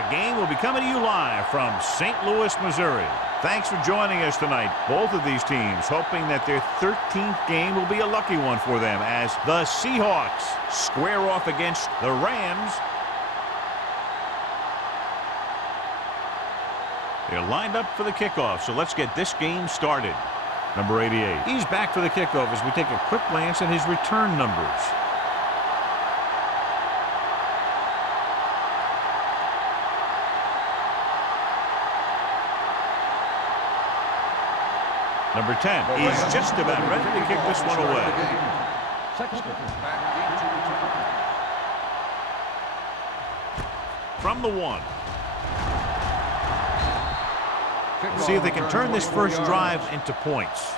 Our game will be coming to you live from St. Louis, Missouri. Thanks for joining us tonight. Both of these teams hoping that their 13th game will be a lucky one for them as the Seahawks square off against the Rams. They're lined up for the kickoff, so let's get this game started. Number 88. He's back for the kickoff as we take a quick glance at his return numbers. Number 10. He's just about ready to kick this one away. From the 1. See if they can turn this first drive into points.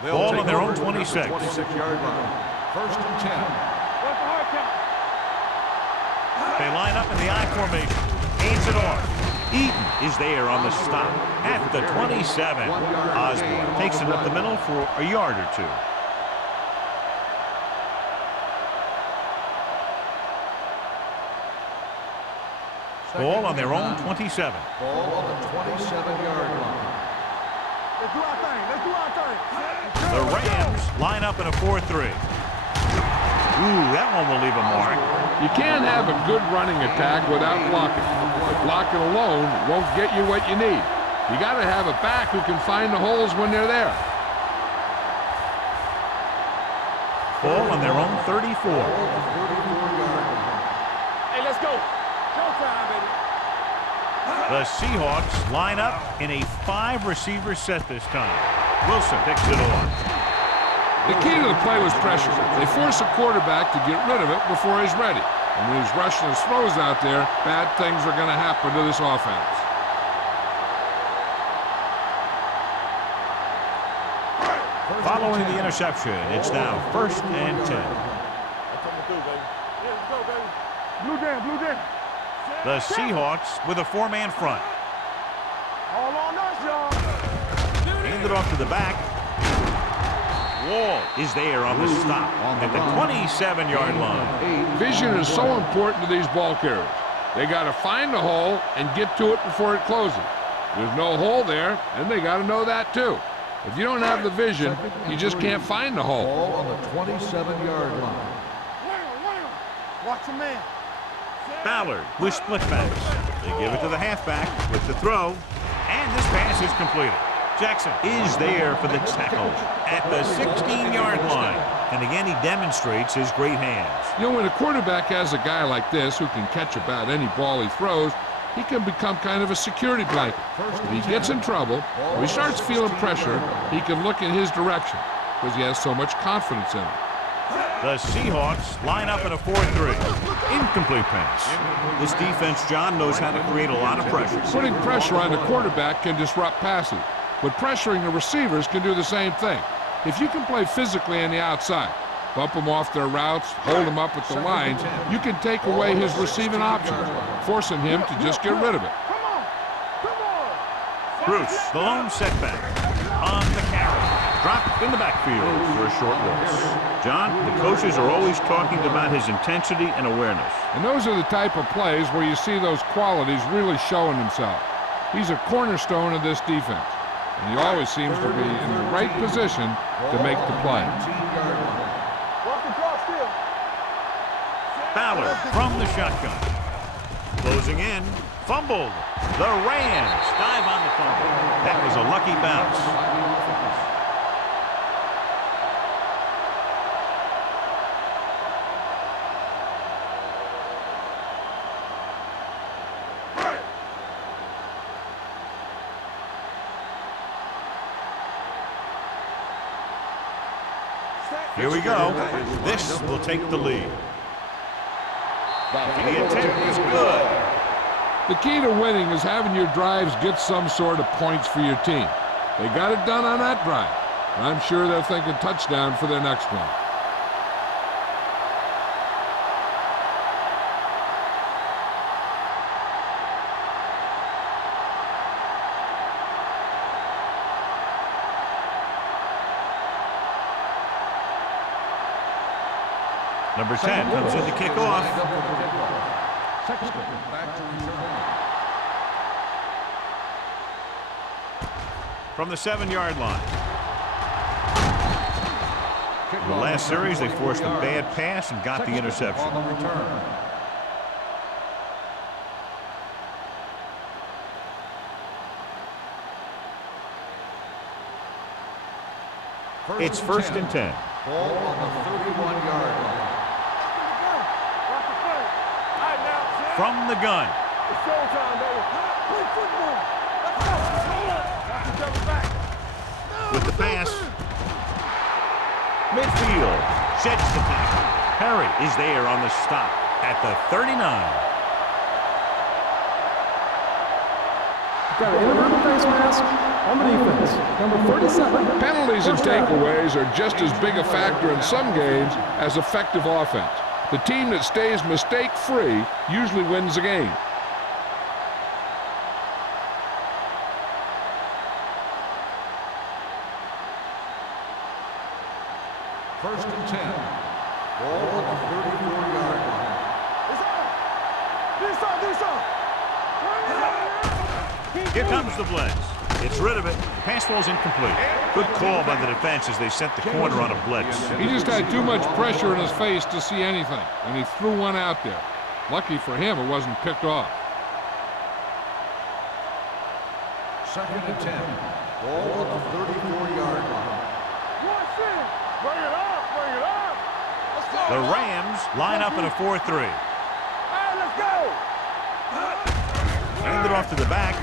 Ball on their own 26. 26-yard line. First and 10. They line up in the I formation. Hands it off. Eaton is there on the stop at the 27. Osborne takes it up the middle for a yard or two. Ball on their own 27. Ball on the 27-yard line. Let's do our thing. Let's do our thing. The Rams line up in a 4-3. Ooh, that one will leave a mark. You can't have a good running attack without blocking. But blocking alone won't get you what you need. You got to have a back who can find the holes when they're there. Ball on their own 34. Hey, let's go. Showtime, baby. The Seahawks line up in a 5-receiver set this time. Wilson picks it off. The key to the play was pressure. They force a quarterback to get rid of it before he's ready. And when he's rushing his throws out there, bad things are going to happen to this offense. Following the interception, it's now 1st and 10. Blue down, blue down. The Seahawks with a 4-man front. All on us, y'all. Hand it off to the back. Wall is there on the stop at the 27-yard line. Vision is so important to these ball carriers. They got to find the hole and get to it before it closes. There's no hole there, and they got to know that too. If you don't have the vision, you just can't find the hole. Ball on the 27-yard line. Watch your man. Ballard with split backs. They give it to the halfback with the throw, and this pass is completed. Jackson is there for the tackle at the 16-yard line. And again, he demonstrates his great hands. You know, when a quarterback has a guy like this who can catch about any ball he throws, he can become kind of a security blanket. If he gets in trouble, or he starts feeling pressure, he can look in his direction because he has so much confidence in him. The Seahawks line up in a 4-3. Incomplete pass. This defense, John, knows how to create a lot of pressure. Putting pressure on the quarterback can disrupt passes, but pressuring the receivers can do the same thing. If you can play physically on the outside, bump them off their routes, hold them up at the lines, you can take away his receiving options, forcing him to just get rid of it. Bruce, the lone setback on the carry. Dropped in the backfield for a short loss. John, the coaches are always talking about his intensity and awareness. And those are the type of plays where you see those qualities really showing himself. He's a cornerstone of this defense, and he always seems to be in the right position to make the play. Ballard from the shotgun. Closing in. Fumbled. The Rams dive on the fumble. That was a lucky bounce. Here we go. This will take the lead. The intent is good. The key to winning is having your drives get some sort of points for your team. They got it done on that drive. And I'm sure they're thinking touchdown for their next one. Number 10 comes in to kick off. Sexton back to return. From the 7-yard line. In the last series, they forced a bad pass and got the interception. On the return. It's first and 10. Ball on the 31-yard line. From the gun. It's showtime, baby. Play football. Let's go. Back. With the pass. Midfield. Sheds the tackle. Perry is there on the stop at the 39. Got an inverted face mask on the defense. Number 37. Penalties and takeaways are just as big a factor in some games as effective offense. The team that stays mistake-free usually wins the game. First and 10. Ball on the 34-yard line. Here comes the blitz. It's rid of it. The pass falls incomplete. Good call by the defense as they sent the corner on a blitz. He just had too much pressure in his face to see anything, and he threw one out there. Lucky for him, it wasn't picked off. Second and 10. Ball on the 34-yard line. Bring it up. Bring it up. Let's go. The Rams line up in a 4-3. Hey, let's go. Hand it off to the back.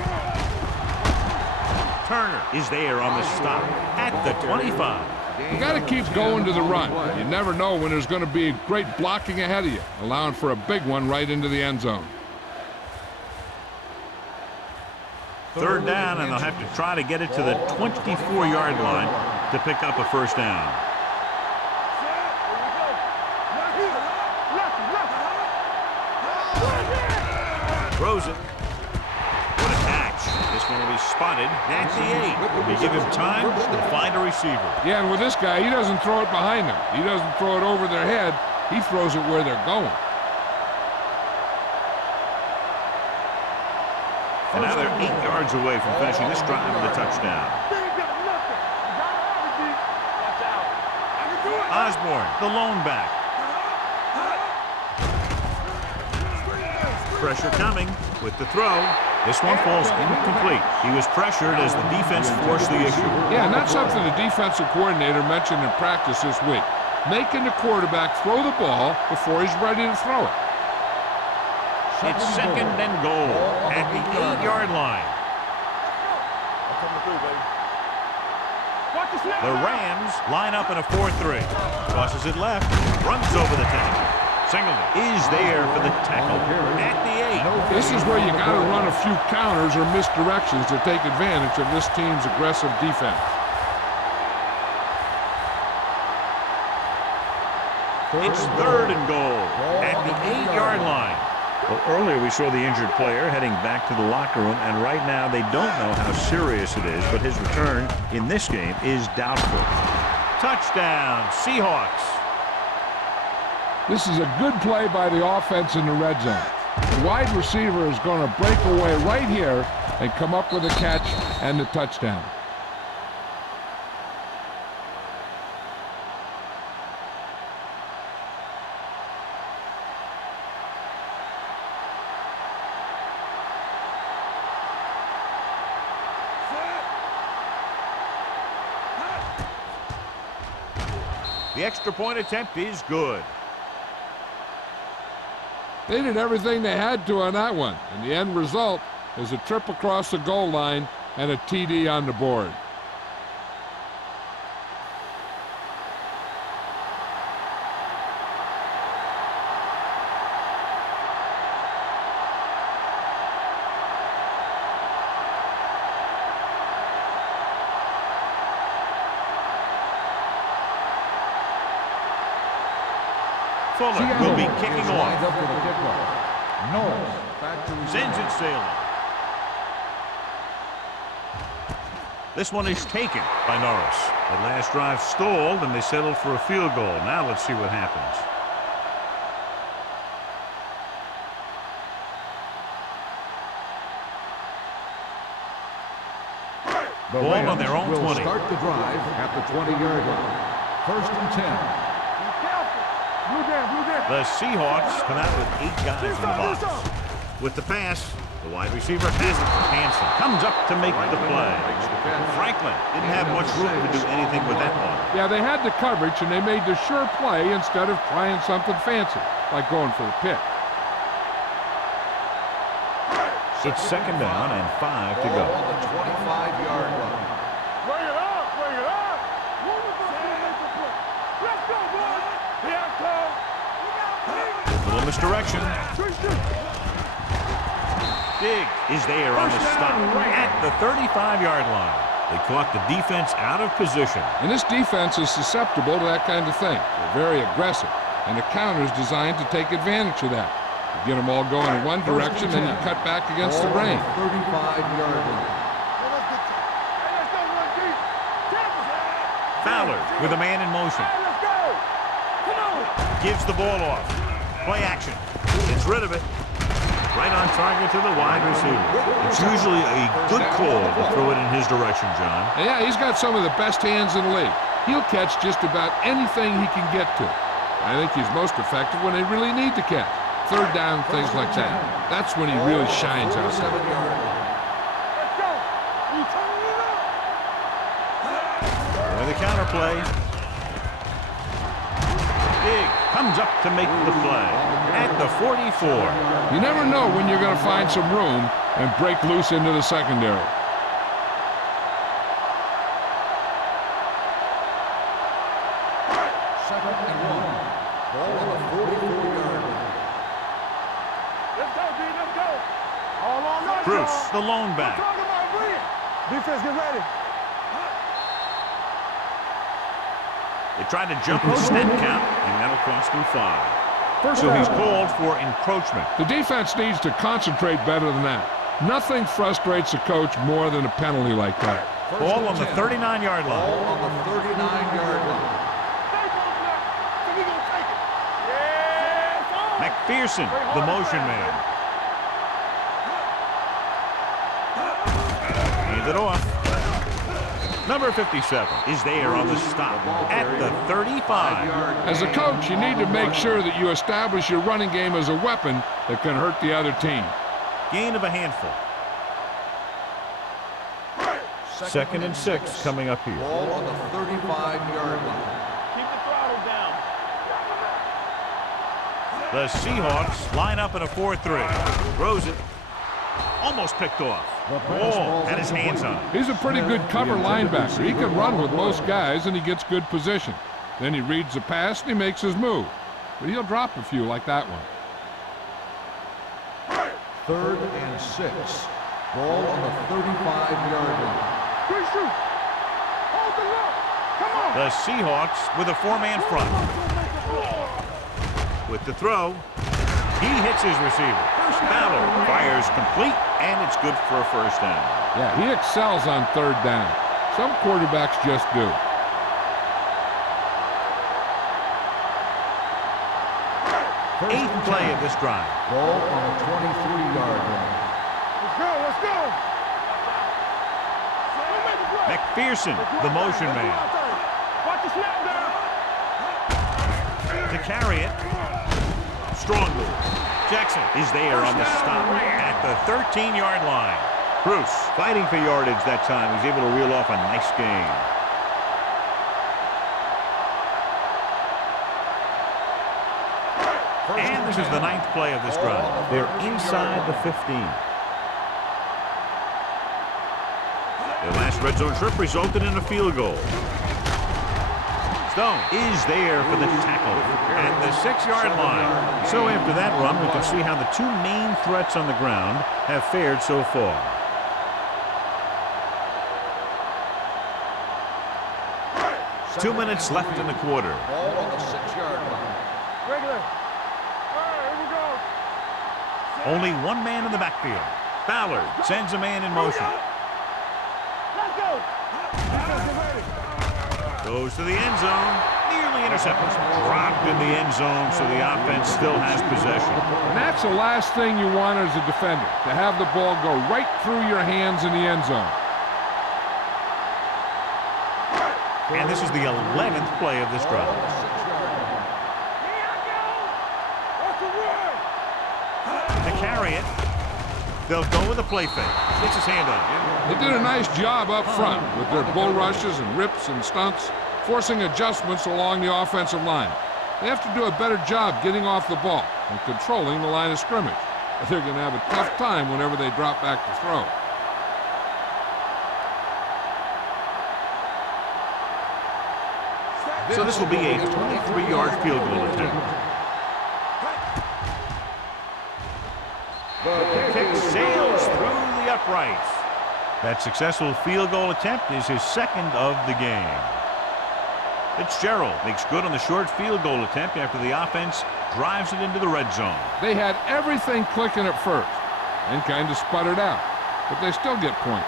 Turner is there on the stop at the 25. You got to keep going to the run. You never know when there's going to be great blocking ahead of you, allowing for a big one right into the end zone. Third down, and they'll have to try to get it to the 24-yard line to pick up a first down. Throws it. What a catch. This one will be spotted at the 8. They give him time to find a receiver. Yeah, and with this guy, he doesn't throw it behind them. He doesn't throw it over their head. He throws it where they're going. And now they're 8 yards away from finishing this drive with a touchdown. Osborne, the lone back. Pressure coming with the throw. This one falls incomplete. He was pressured as the defense forced the issue. Yeah, and that's something the defensive coordinator mentioned in practice this week. Making the quarterback throw the ball before he's ready to throw it. It's second and goal at the 8-yard line. The Rams line up in a 4-3. Tosses it left, runs over the tackle. Singleton is there for the tackle at the 8. This is where you got to run a few counters or misdirections to take advantage of this team's aggressive defense. It's third and goal at the 8-yard line. Well, earlier we saw the injured player heading back to the locker room, and right now they don't know how serious it is, but his return in this game is doubtful. Touchdown, Seahawks. This is a good play by the offense in the red zone. The wide receiver is going to break away right here and come up with a catch and the touchdown. The extra point attempt is good. They did everything they had to on that one, and the end result is a trip across the goal line and a TD on the board. Fuller will be kicking off. Up for the kickoff. Knowles back to Sends it sailing. This one is taken by Norris. The last drive stalled, and they settled for a field goal. Now let's see what happens. the drive at the 20-yard line. First and 10. Be careful. Blue down. The Seahawks come out with 8 guys in the box. With the pass, the wide receiver passes to Hansen. Comes up to make the play. Franklin didn't have much room to do anything with that one. Yeah, they had the coverage, and they made the sure play instead of trying something fancy, like going for the pick. It's second down and 5 to go. On the 25-yard line. Bring it up. Let's go, boys. Here it comes. Little misdirection. Dig is there on the stop at the 35-yard line. They caught the defense out of position. And this defense is susceptible to that kind of thing. They're very aggressive, and the counter's designed to take advantage of that. You get them all going in one direction, then you cut back against the grain. 35-yard line. Fowler with a man in motion. Let's go. Come on. Gives the ball off. Play action. Gets rid of it. Right on target to the wide receiver. It's usually a good call to throw it in his direction, John. And yeah, he's got some of the best hands in the league. He'll catch just about anything he can get to. I think he's most effective when they really need to catch. Third down, things like that. That's when he really shines out there. 47-yard line. Let's go. You turn it up. With a counter play. Dig comes up to make the play at the 44. You never know when you're going to find some room and break loose into the secondary. Second and 1. Ball on the 44-yard line. Let's go, D. Let's go. All on us, Bruce, y'all. the lone back. Talking about Brent. Defense, get ready. They tried to jump the snap count, and that'll cost him 5. So he's called for encroachment. The defense needs to concentrate better than that. Nothing frustrates a coach more than a penalty like that. Ball on the 39-yard Ball line. on the 39-yard line. Stay close now. So we gonna take it. Yes, on. McPherson, the motion man. Hand it off. Number 57 is there on the stop at the 35. As a coach, you need to make sure that you establish your running game as a weapon that can hurt the other team. Gain of a handful. Second and 6 coming up here. Ball on the 35-yard line. Keep the throttle down. The Seahawks line up in a 4-3. Throws it. Almost picked off. Oh, had his hands on it. He's a pretty good cover linebacker. He can run with most guys, and he gets good position. Then he reads the pass, and he makes his move. But he'll drop a few like that one. Third and 6. Ball on the 35-yard line. Good shoot. Hold the look. Come on. The Seahawks with a 4-man front. With the throw, he hits his receiver. Fowler fires complete, and it's good for a first down. Yeah, he excels on third down. Some quarterbacks just do. Eighth play of this drive. Ball on the 23-yard line. Let's go. Let's go. Don't make the play. McPherson, the motion man. Watch the snap down. To carry it. Strong move. Jackson is there on the stop at the 13-yard line. Bruce fighting for yardage that time. He's able to reel off a nice gain. And this is the 9th play of this drive. They're inside the 15. Their last red zone trip resulted in a field goal. Stone is there for the tackle at the 6-yard line. So after that run, we can see how the two main threats on the ground have fared so far. Two minutes left in the quarter. Ball on the 6-yard line. Regular. All right, here we go. Only one man in the backfield. Fowler sends a man in motion. Let's go. Defense, get ready. Goes to the end zone. Nearly intercepted. Dropped in the end zone, so the offense still has possession. And that's the last thing you want as a defender, to have the ball go right through your hands in the end zone. And this is the 11th play of this drive. To carry it, they'll go with a play fake. Gets his hand on it. They did a nice job up front with their bull rushes and rips and stunts, forcing adjustments along the offensive line. They have to do a better job getting off the ball and controlling the line of scrimmage. They're going to have a tough time whenever they drop back to throw. So this will be a 23-yard field goal attempt. The kick sails through the uprights. That successful field goal attempt is his second of the game. Fitzgerald makes good on the short field goal attempt after the offense drives it into the red zone. They had everything clicking at first and kind of sputtered out, but they still get points.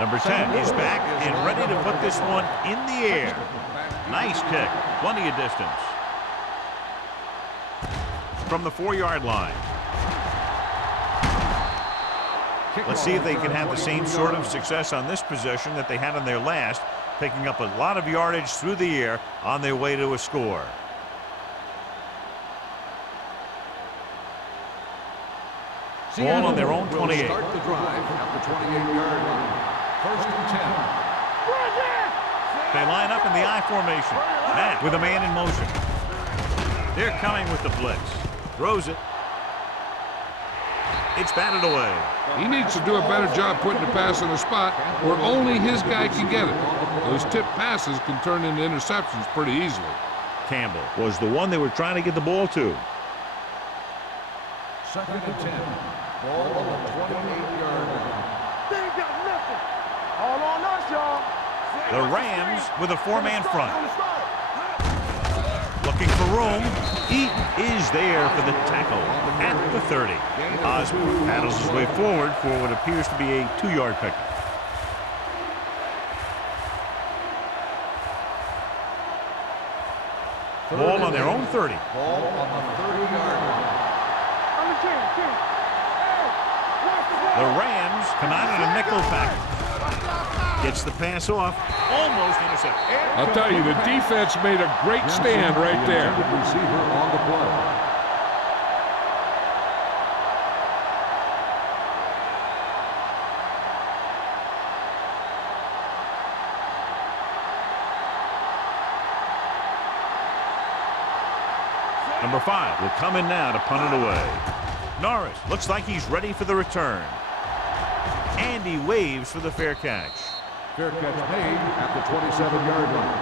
Number 10 is back and ready to put this one in the air. Nice kick, plenty of distance. From the 4-yard line. Let's see if they can have the same sort of success on this possession that they had on their last, picking up a lot of yardage through the air on their way to a score. Ball on their own 28. Start the drive at the 28-yard line. First and 10. They line up in the I formation. Matt with a man in motion. They're coming with the blitz. Throws it. It's batted away. He needs to do a better job putting the pass in a spot where only his guy can get it. Those tip passes can turn into interceptions pretty easily. Campbell was the one they were trying to get the ball to. Second and 10. Ball on the 28-yard line. They ain't got nothing. All on us, y'all. The Rams with a 4-man front. Looking for room. Eaton is there for the tackle at the 30. Osborne paddles his way forward for what appears to be a 2-yard pickup. Ball on their own 30. Ball on the 30-yard line. The Rams come out in a nickel package. Gets the pass off. Almost intercepted. I'll tell you, the defense made a great stand right there. Receiver on the play. Number 5 will come in now to punt it away. Norris looks like he's ready for the return. And he waves for the fair catch. Fair catch made at the 27-yard line.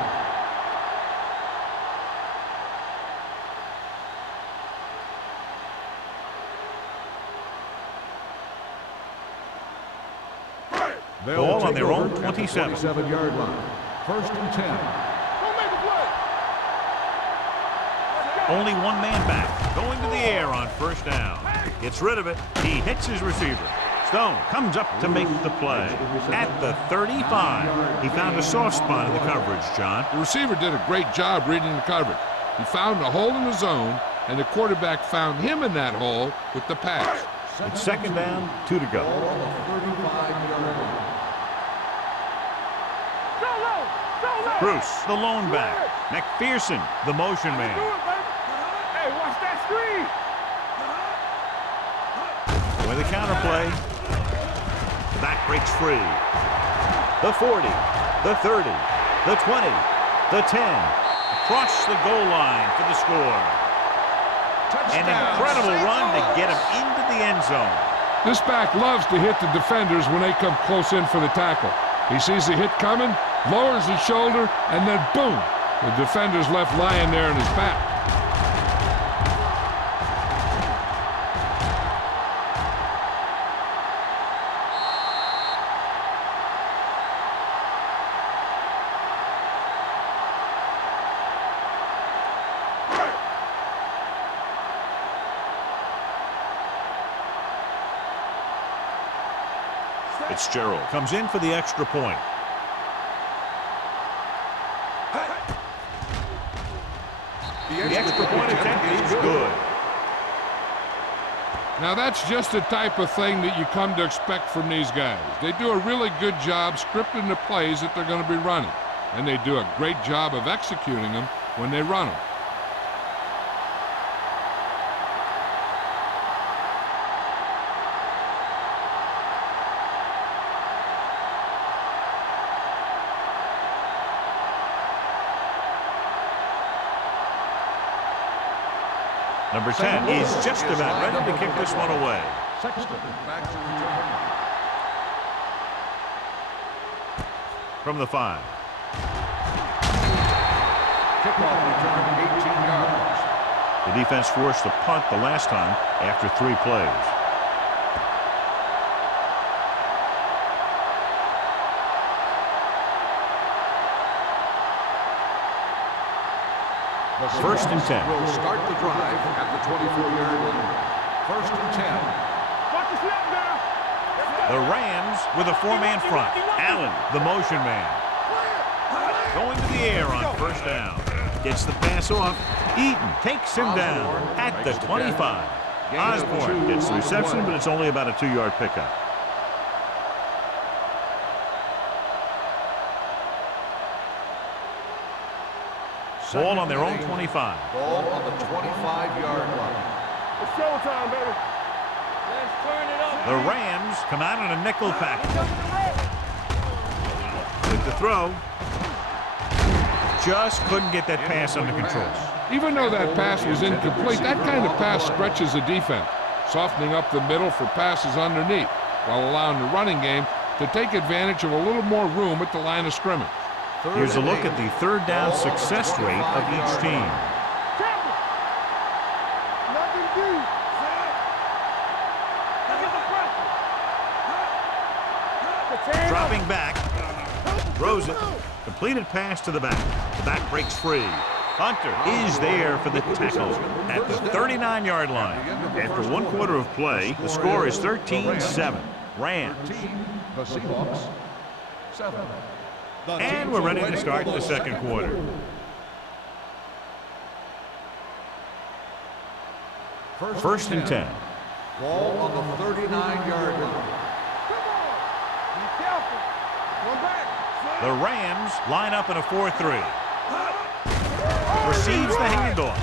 Ball on their own 27. 27-yard line. First and 10. Don't make a play. Only one man back. Going to the air on first down. Gets rid of it. He hits his receiver. Stone comes up to make the play. At the 35. He found a soft spot in the coverage, John. The receiver did a great job reading the coverage. He found a hole in the zone, and the quarterback found him in that hole with the pass. It's second down, 2 to go. Ball on the 35-yard line. Bruce, the lone back. McPherson, the motion man. Hey, watch that screen. With a counterplay. The back breaks free. The 40, the 30, the 20, the 10. Across the goal line for the score. An incredible run to get him into the end zone. This back loves to hit the defenders when they come close in for the tackle. He sees the hit coming, lowers his shoulder, and then boom, the defender's left lying there in his back. Fitzgerald comes in for the extra point. The extra point attempt is good. Now that's just the type of thing that you come to expect from these guys. They do a really good job scripting the plays that they're going to be running, and they do a great job of executing them when they run them. Number 10 is just about ready to kick this one away. Sexton back to return. From the 5. Kickoff return 18 yards. The defense forced a punt the last time after 3 plays. First and 10. Will start the drive at the 24-yard line. First and 10. Watch the snap now. The Rams with a 4-man front. Allen, the motion man. Going to the air on first down. Gets the pass off. Eaton takes him down at the 25. Osborne gets the reception, but it's only about a 2-yard pickup. Ball on their own 25. Ball on the 25-yard line. It's showtime, baby. Let's turn it up. The Rams come out in a nickel package. With the throw. Just couldn't get that pass under control. Even though that pass was incomplete, that kind of pass stretches the defense, softening up the middle for passes underneath, while allowing the running game to take advantage of a little more room at the line of scrimmage. Here's a look at the third down success rate of each team. Campbell. Nothing deep. Look at the pressure. Dropping back. Throws it. Completed pass to the back. The back breaks free. Hunter is there for the tackle at the 39-yard line. After 1 quarter of play, the score is 13-7. Rams. The Seahawks 7. And we're ready to start the second quarter. First and 10. Ball on the 39-yard line. Come on. Be careful. One back. The Rams line up in a 4-3. Receives the handoff.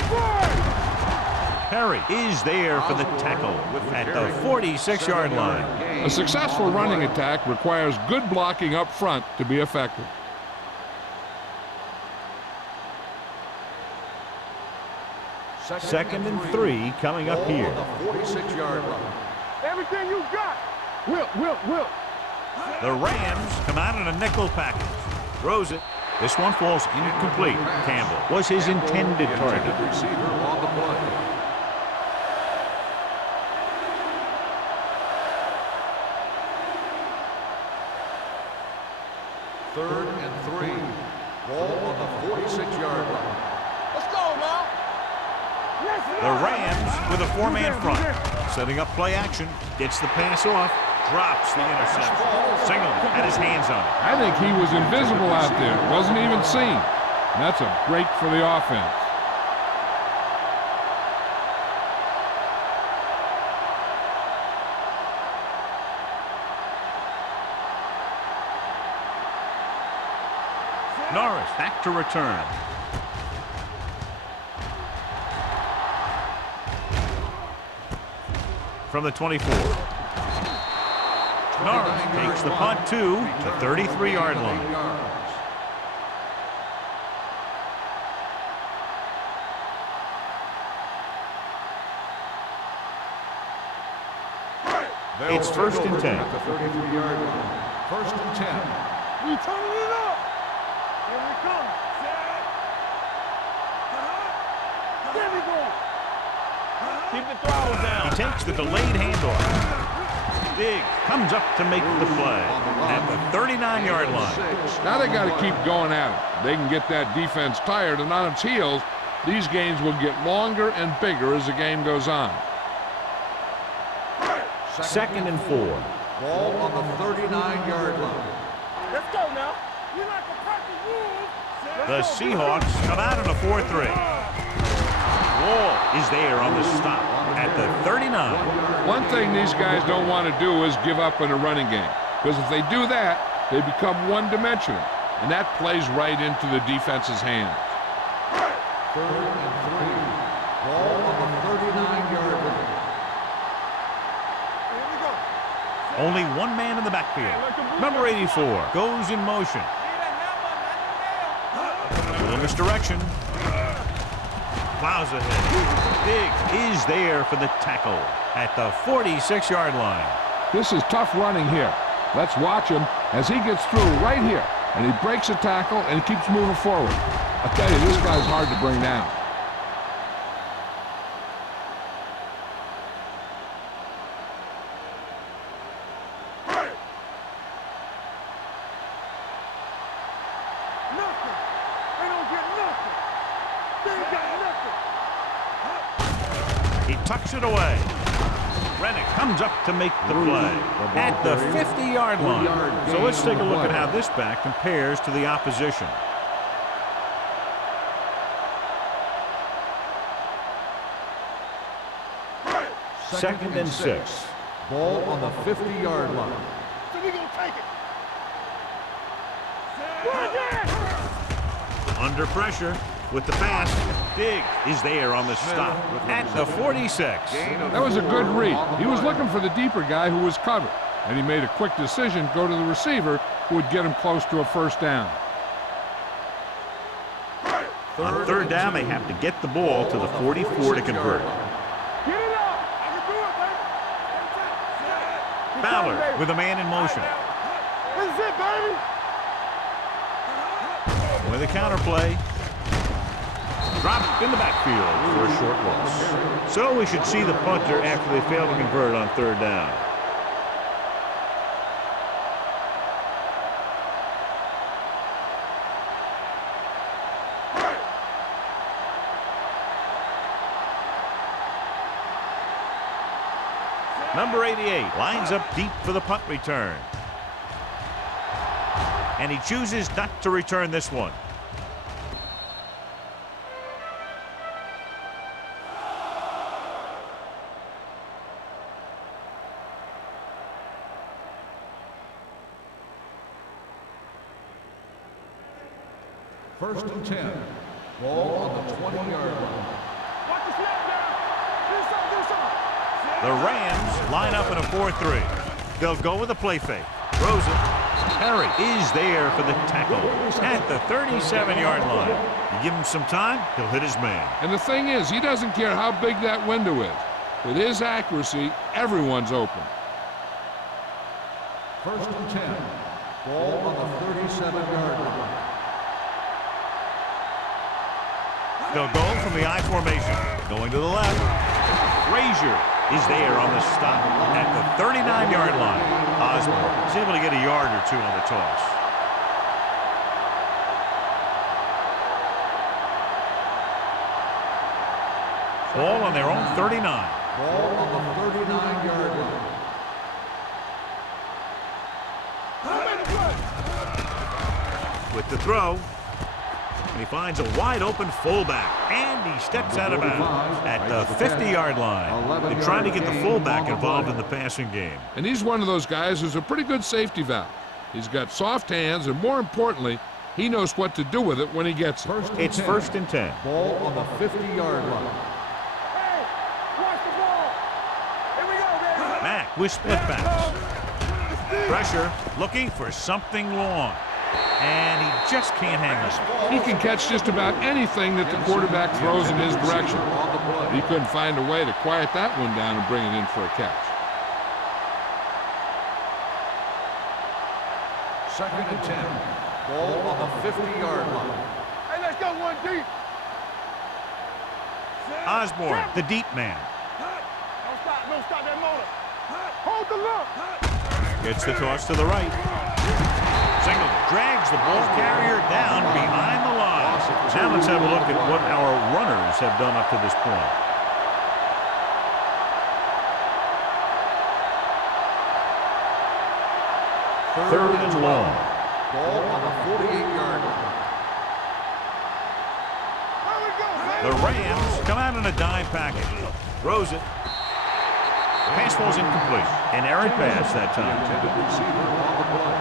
Perry is there for the tackle at the 46-yard line. A successful running attack requires good blocking up front to be effective. Second and 3 coming up here. The 46-yard line. Everything you got. Will. The Rams come out in a nickel package. Throws it. This one falls incomplete. Campbell was his intended target. Receiver on the play. Third and 3. Ball on the 46-yard line. Let's go now. The Rams with a 4-man front. Setting up play action. Gets the pass off. Drops the interception. Singleton had his hands on it. I think he was invisible out there. Wasn't even seen. And that's a break for the offense. Norris back to return. From the 24. Norris takes the punt to the 33-yard line. It's first and 10. At the 33-yard line. First and 10. We turning it up. Here we come. There we go. Keep the throttle down. He takes the delayed handoff. Diggs comes up to make the play at the 39-yard line. Now they got to keep going at it. They can get that defense tired, and on its heels, these games will get longer and bigger as the game goes on. Second and 4. Ball on the 39-yard line. Let's go now. We like the practice rules. The Seahawks come out in a 4-3. Ball is there on the stop at the 39. One thing these guys don't want to do is give up in a running game, because if they do that, they become one-dimensional, and that plays right into the defense's hands. 3rd and 3. Ball on the 39-yard line. Here we go. Only one man in the backfield. Number 84 goes in motion. A little misdirection. Plows ahead. Big is there for the tackle at the 46-yard line. This is tough running here. Let's watch him as he gets through right here, and he breaks a tackle and keeps moving forward. I tell you, this guy's hard to bring down. Nothing. They don't get nothing. They ain't got nothing. He tucks it away. Rennick comes up to make the play at the 50-yard line. So let's take a look at how this back compares to the opposition. Second and 6. Ball on the 50-yard line. So we gonna take it. Under pressure with the pass. Big is there on the stop at the 46. That was a good read. He was looking for the deeper guy who was covered, and he made a quick decision to go to the receiver who would get him close to a first down. On third down, they have to get the ball to the 44 to convert. Get it out. I can do it, baby. Ballard with a man in motion. This is it, baby. With a counter play. Dropped in the backfield for a short loss. So we should see the punter after they fail to convert on third down. Number 88 lines up deep for the punt return. And he chooses not to return this one. First and 10. Ball on the 20-yard line. Watch the snap down. Do something. The Rams line up in a 4-3. They'll go with a play fake. Throws it. Perry is there for the tackle at the 37-yard line. You give him some time, he'll hit his man. And the thing is, he doesn't care how big that window is. With his accuracy, everyone's open. First and 10. Ball on the 37-yard line. They'll go from the I formation. Going to the left. Frazier is there on the stop at the 39-yard line. Osborne is able to get a yard or two on the toss. Ball on their own 39. Ball on the 39-yard line. With the throw. And he finds a wide open fullback. And he steps out of bounds at the 50-yard line. They're trying to get the fullback involved in the passing game. And he's one of those guys who's a pretty good safety valve. He's got soft hands, and more importantly, he knows what to do with it when he gets it. It's first and 10. Ball on the 50-yard line. Hey, watch the ball. Here we go, baby. Mack with split backs. Pressure, looking for something long. And he just can't hang on. He can catch just about anything that the quarterback throws in his direction. He couldn't find a way to quiet that one down and bring it in for a catch. Second and 10. Ball on the 50-yard line. Hey, let's go one deep. Osborne, the deep man. Don't stop that motor. Hold the look. Gets the toss to the right. Single drags the ball carrier down behind the line. Now let's have a look at what our runners have done up to this point. Third and long. Ball on the 48-yard line. Here we go, baby. The Rams come out in a dime package. Throws it. Pass falls incomplete. An errant pass that time. Intended receiver on the play.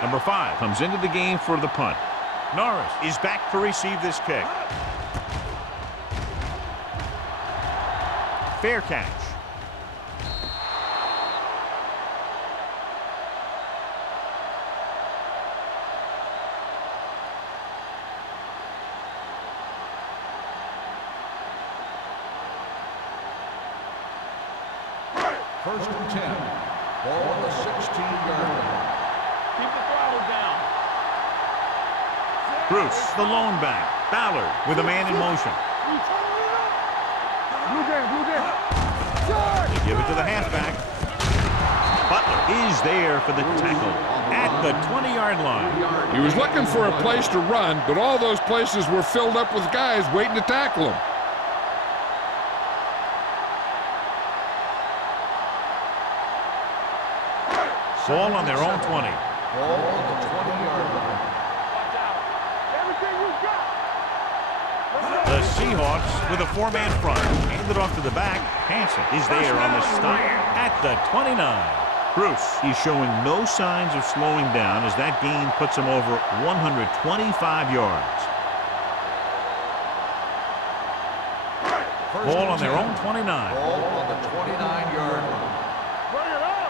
Number 5 comes into the game for the punt. Norris is back to receive this kick. Fair catch. First and 10. Ball on the 16-yard line. Keep the throttle down. Bruce, the lone back. Ballard with a man in motion. Blue game. They give it to the halfback. Butler is there for the tackle at the 20-yard line. He was looking for a place to run, but all those places were filled up with guys waiting to tackle him. Ball on their own 20. Ball on the 20-yard line. Watch out. Everything you got. The Seahawks with a 4-man front. Handed off to the back. Hansen is there on the stop at the 29. Bruce is showing no signs of slowing down as that gain puts him over 125 yards. Ball on their own 29. Ball on the 29-yard line. Bring it up.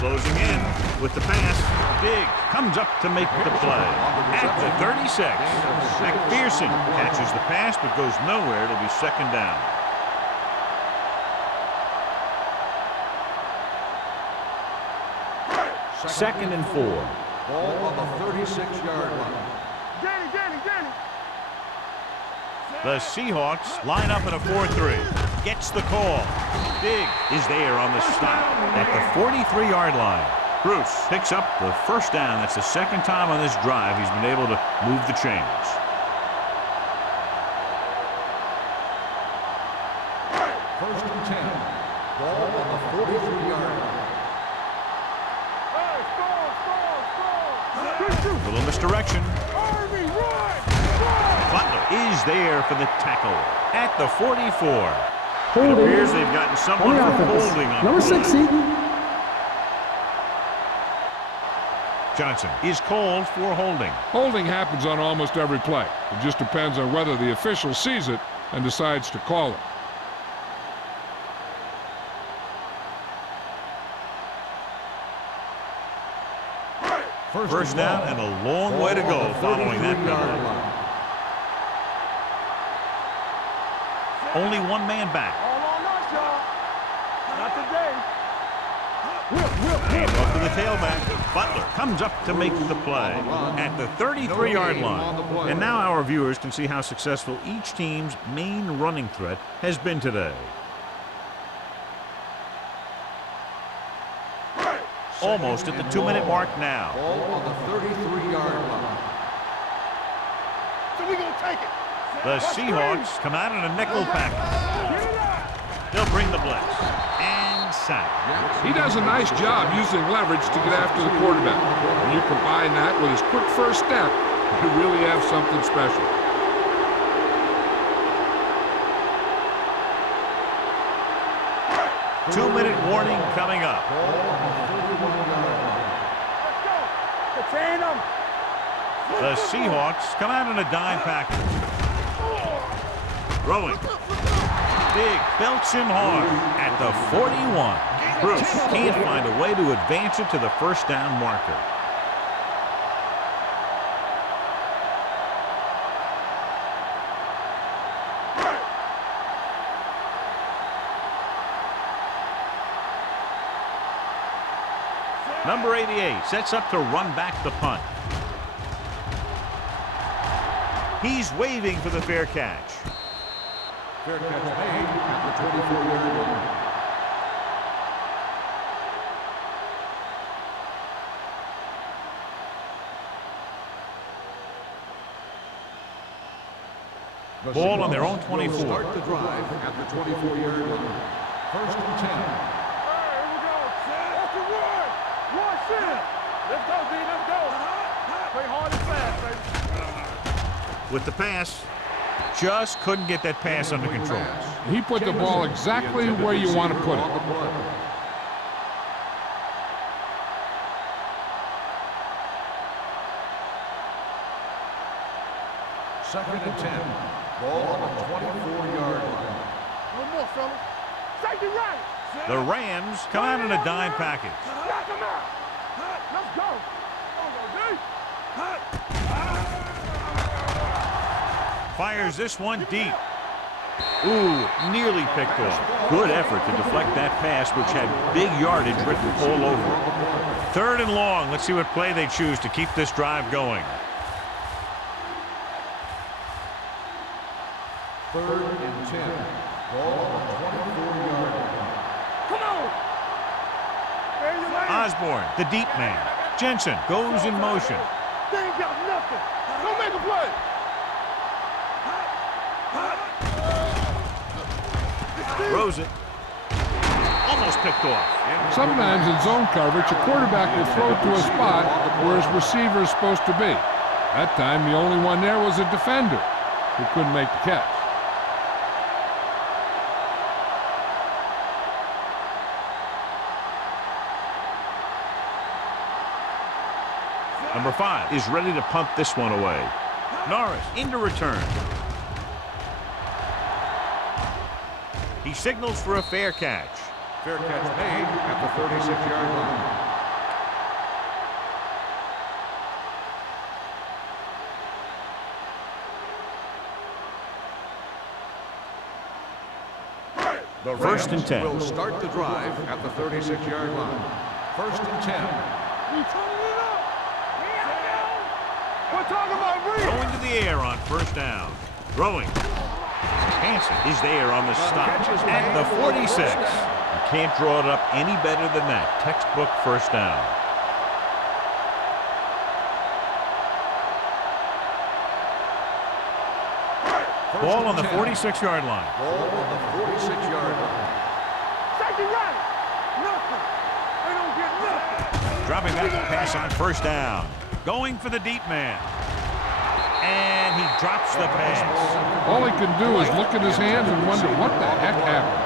Closing in with the pass. Diggs comes up to make the play at the 36. McPherson catches the pass but goes nowhere. It'll be second down. Second and 4. Ball on the 36-yard line. Danny. The Seahawks line up in a 4-3. Gets the call. Diggs is there on the stop at the 43-yard line. Bruce picks up the first down. That's the second time on this drive he's been able to move the chains. First and 10. Ball on the 43-yard line. Hey, A little misdirection. Army, run! Butler is there for the tackle at the 44. It Holding. appears they've gotten On someone the for offense. holding on. Number 60. Johnson is called for holding. Holding happens on almost every play. It just depends on whether the official sees it and decides to call it. First down and a long way to go following that penalty. Only one man back. All on us, y'all. Not today. Hand off to the tailback. Butler comes up to make the play at the 33-yard line. And now our viewers can see how successful each team's main running threat has been today. Almost at the 2-minute mark now. Ball on the 33-yard line. So we gonna take it. The Seahawks come out in a nickel package. They'll bring the blitz. And sack. He does a nice job using leverage to get after the quarterback. When you combine that with his quick first step, you really have something special. Two-minute warning coming up. Let's go. Contain them. The Seahawks come out in a dime package. Throwing. Big belts him hard at the 41. Bruce can't find a way to advance it to the first down marker. Number 88 sets up to run back the punt. He's waving for the fair catch. Fair catch made at the 24-yard line. The Ball on their own Seahawks 24. will start the drive at the 24-yard line. First and 10. Here we go. That's the run. Rush in. Let's go, D. Let's go. Play hard and fast, baby. With the pass, just couldn't get that pass under control. He put the ball exactly where you want to put it. Second and 10. Ball on the 24-yard line. No more, fellas. Safety right. The Rams come out in a dime package. Knock him out. Let's go. Go, D. Fires this one deep. Ooh, nearly picked off. Good effort to deflect that pass, which had big yardage written all over it. Third and long. Let's see what play they choose to keep this drive going. Third and 10. Ball on the 24-yard line. Come on. There you land. Osborne, the deep man. Jensen goes in motion. They ain't got nothing. Go make a play. Throws it. Almost picked off. Sometimes in zone coverage, a quarterback will throw to a spot where his receiver is supposed to be. That time, the only one there was a defender who couldn't make the catch. Number 5 is ready to punt this one away. Norris into return. He signals for a fair catch. Fair catch made at the 36-yard line. The First and 10. will start the drive at the 36-yard line. First and 10. We turning it up. We're talking about real. Going to the air on first down. Throwing. Hansen is there on the stop at the 46. You can't draw it up any better than that. Textbook first down. Ball on the 46-yard line. Ball on the 46-yard line. Safety right. Nothing. They don't get nothing. Dropping back to pass on first down. Going for the deep man. And he drops the pass. All he can do is look at his hands and wonder what the heck happened.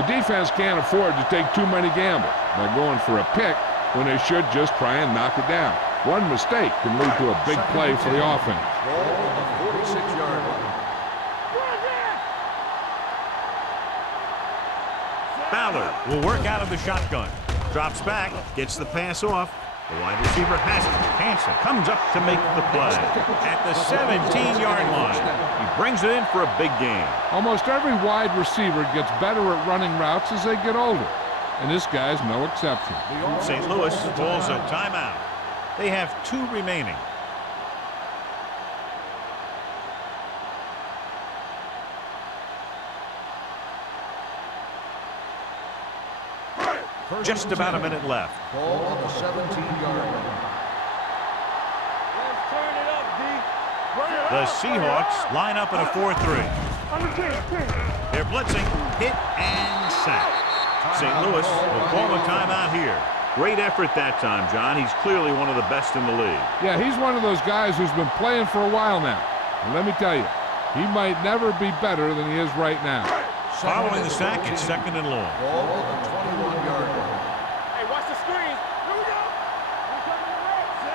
The defense can't afford to take too many gambles by going for a pick when they should just try and knock it down. One mistake can lead to a big play for the offense. Ball on the 46-yard line. Ballard will work out of the shotgun. Drops back, gets the pass off. The wide receiver has it. Hansen comes up to make the play. At the 17-yard line, he brings it in for a big gain. Almost every wide receiver gets better at running routes as they get older, and this guy's no exception. St. Louis calls a timeout. They have 2 remaining. Just about a minute left. Ball on the 17-yard line. Let's turn it up, D. Bring it The up. Seahawks line up in a 4-3. On the 10. They're blitzing, hit, and sack. St. Louis will call a timeout here. Great effort that time, John. He's clearly one of the best in the league. Yeah, he's one of those guys who's been playing for a while now. And let me tell you, he might never be better than he is right now. Following the sack, it's second and long. Ball on the 21-yard line. Hey, watch the screen. Here we go.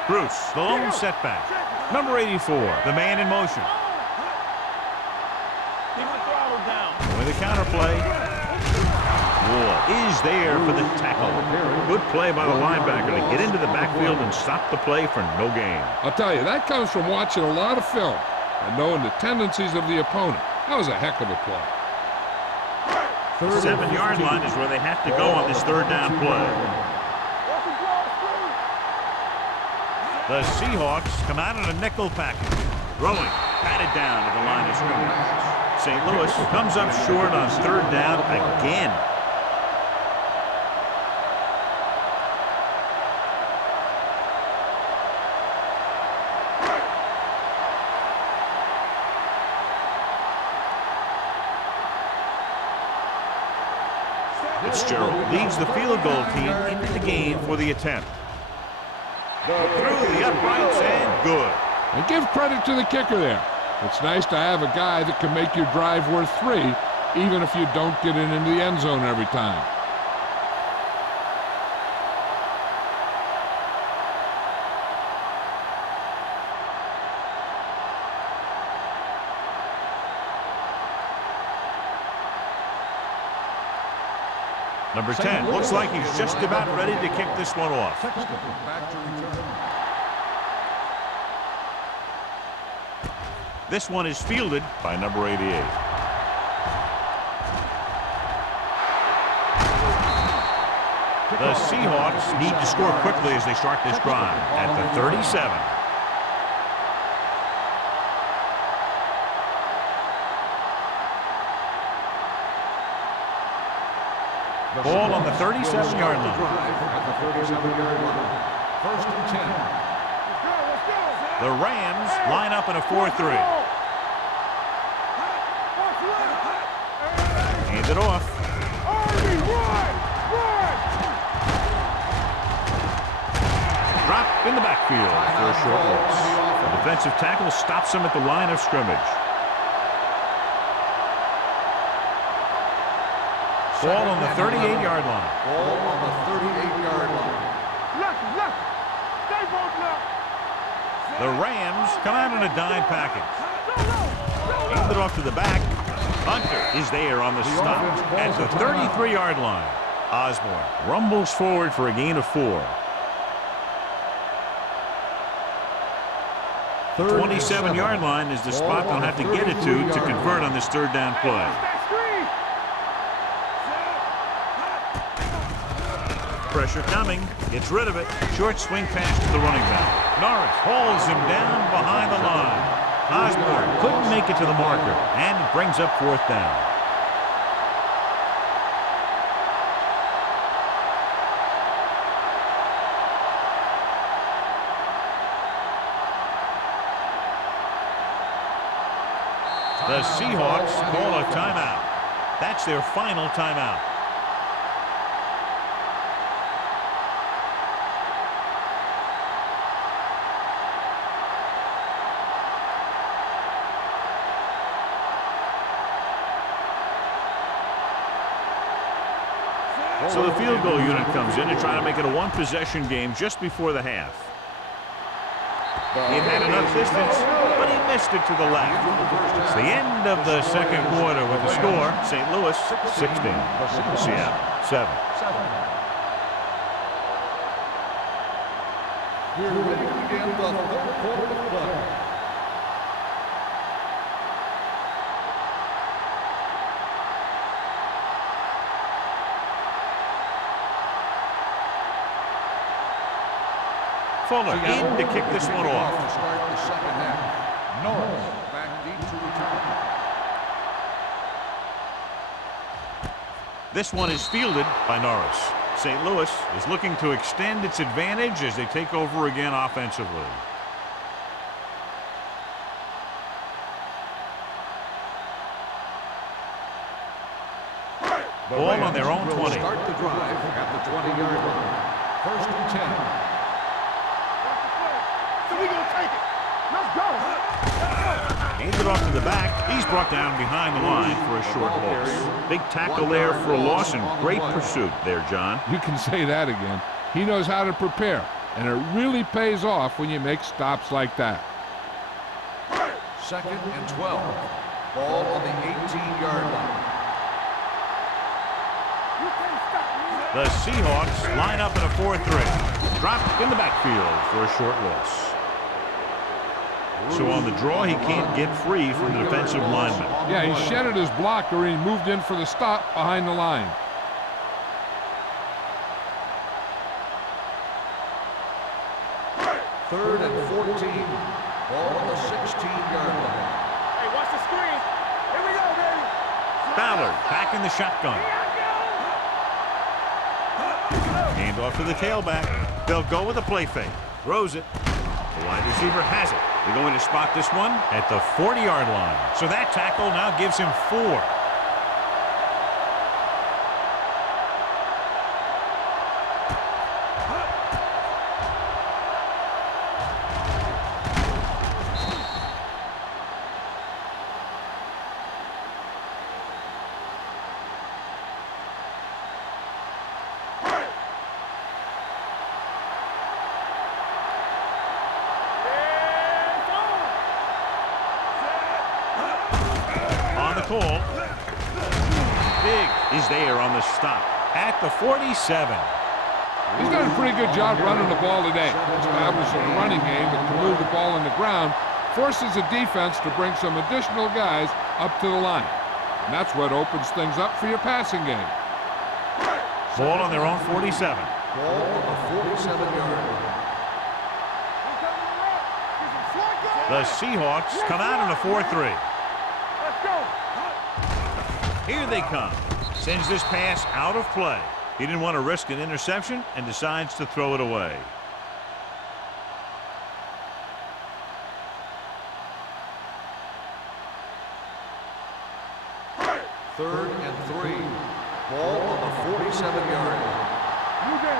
Bruce, the lone setback. Number 84, the man in motion. Keep the throttle down. With a counterplay. Ward is there for the tackle. Good play by the linebacker to get into the backfield and stop the play for no gain. I'll tell you, that comes from watching a lot of film and knowing the tendencies of the opponent. That was a heck of a play. 7-yard line is where they have to go on this third down play. The Seahawks come out in a nickel package. Throwing, patted down at the line of scrimmage. St. Louis comes up short on third down again. Fitzgerald leads the field goal team into the game for the attempt. Through the uprights and good. And give credit to the kicker there. It's nice to have a guy that can make your drive worth 3, even if you don't get it into the end zone every time. Number 10 looks like he's just about ready to kick this one off. Back to return. This one is fielded by number 88. The Seahawks need to score quickly as they start this drive at the 37. Ball on the 37-yard line. At the 37-yard line. First and 10. The Rams line up in a 4-3. Hand it off. Drop in the backfield for a short loss. The defensive tackle stops him at the line of scrimmage. Ball on the 38-yard line. Ball on the 38-yard line. The Rams come out in a dime package. Hand it off to the back. Hunter is there on the stop at the 33-yard line. Osborne rumbles forward for a gain of 4. 27-yard line is the spot they'll have to get it to convert on this third down play. Pressure coming. Gets rid of it. Short swing pass to the running back. Norris hauls him down behind the line. Osborne couldn't make it to the marker, and it brings up 4th down. The Seahawks call a timeout. That's their final timeout. So the field goal unit comes in to try to make it a one-possession game just before the half. He had enough distance, but he missed it to the left. It's the end of the second quarter with the score, St. Louis 16, Seattle 7. We're ready to begin the third quarter of play. Fuller in to kick this one off. To start the second half. Norris back deep to return. This one is fielded by Norris. St. Louis is looking to extend its advantage as they take over again offensively. Ball on their own 20. Start the drive at the 20-yard line. First and 10. Hands it off to the back. He's brought down behind the line for a short loss. Big tackle there for a loss and great pursuit there, John. You can say that again. He knows how to prepare, and it really pays off when you make stops like that. Second and 12. Ball on the 18-yard line. The Seahawks line up in a 4-3. Drop in the backfield for a short loss. So on the draw, he can't get free from the defensive lineman. Yeah, he shedded his blocker and he moved in for the stop behind the line. Third and 14. Ball on the 16-yard line. Hey, watch the screen. Here we go, baby. Ballard back in the shotgun. Hand off to the tailback. They'll go with a play fake. Throws it. The wide receiver has it. They're going to spot this one at the 40-yard line. So that tackle now gives him 4. call. Big is there on the stop at the 47. He's done a pretty good job running the ball today, establishing a running game that can move the ball on the ground, forces the defense to bring some additional guys up to the line. And that's what opens things up for your passing game. Ball on their own 47. Ball on the 47-yard line. The Seahawks come out in a 4-3. Let's go. Here they come. Sends this pass out of play. He didn't want to risk an interception and decides to throw it away. Third and 3. Ball on the 47-yard line. Move in.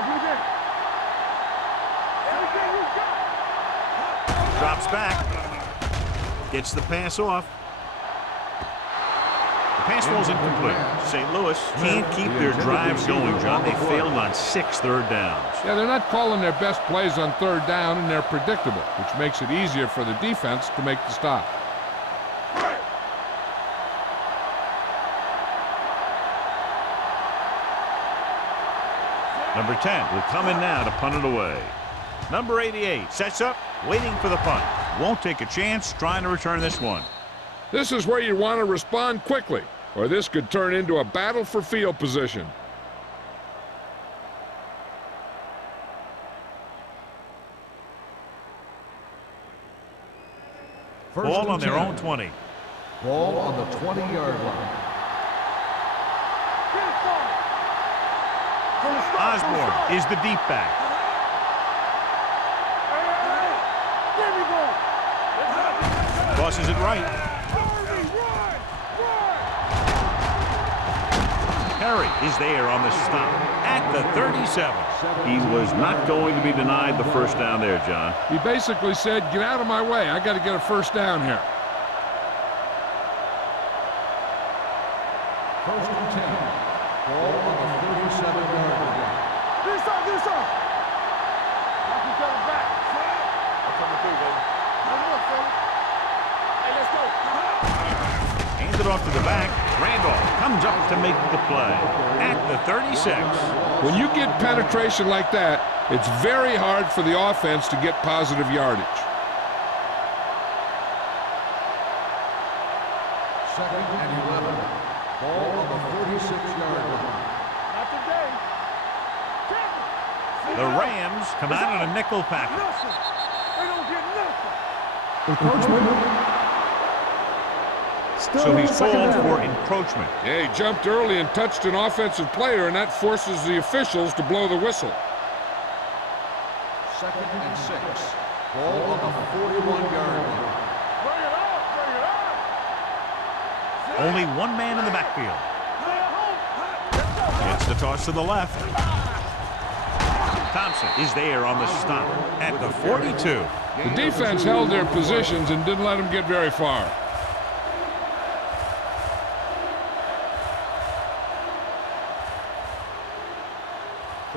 Drops back. Gets the pass off. The pass falls incomplete. St. Louis can't keep their drives going, John. They failed on 6 third downs. Yeah, they're not calling their best plays on third down, and they're predictable, which makes it easier for the defense to make the stop. Number 10 will come in now to punt it away. Number 88 sets up, waiting for the punt. Won't take a chance trying to return this one. This is where you want to respond quickly, or this could turn into a battle for field position. Ball on their own 20. Ball on the 20-yard line. Osborne is the deep back. Tosses it right. Perry is there on the stop at the 37. He was not going to be denied the first down there, John. He basically said, get out of my way. I got to get a first down here. First and 10. Ball on the 37-yard line. This up. Knock each other back. I'm coming through, baby. Hey, let's go. Hands it off to the back. Randolph comes up to make the play at the 36. When you get penetration like that, it's very hard for the offense to get positive yardage. Second and 11. Ball on the 46-yard line. Not today. The Rams come out in a nickel package. Nothing. They don't get nothing. Encroachment. Still So he's second called down. for encroachment. Yeah, he jumped early and touched an offensive player, and that forces the officials to blow the whistle. Second and 6. Ball on the 41-yard line. Bring it on. Only one man in the backfield. Gets the toss to the left. Thompson is there on the stop at the 42. The defense held their positions and didn't let them get very far.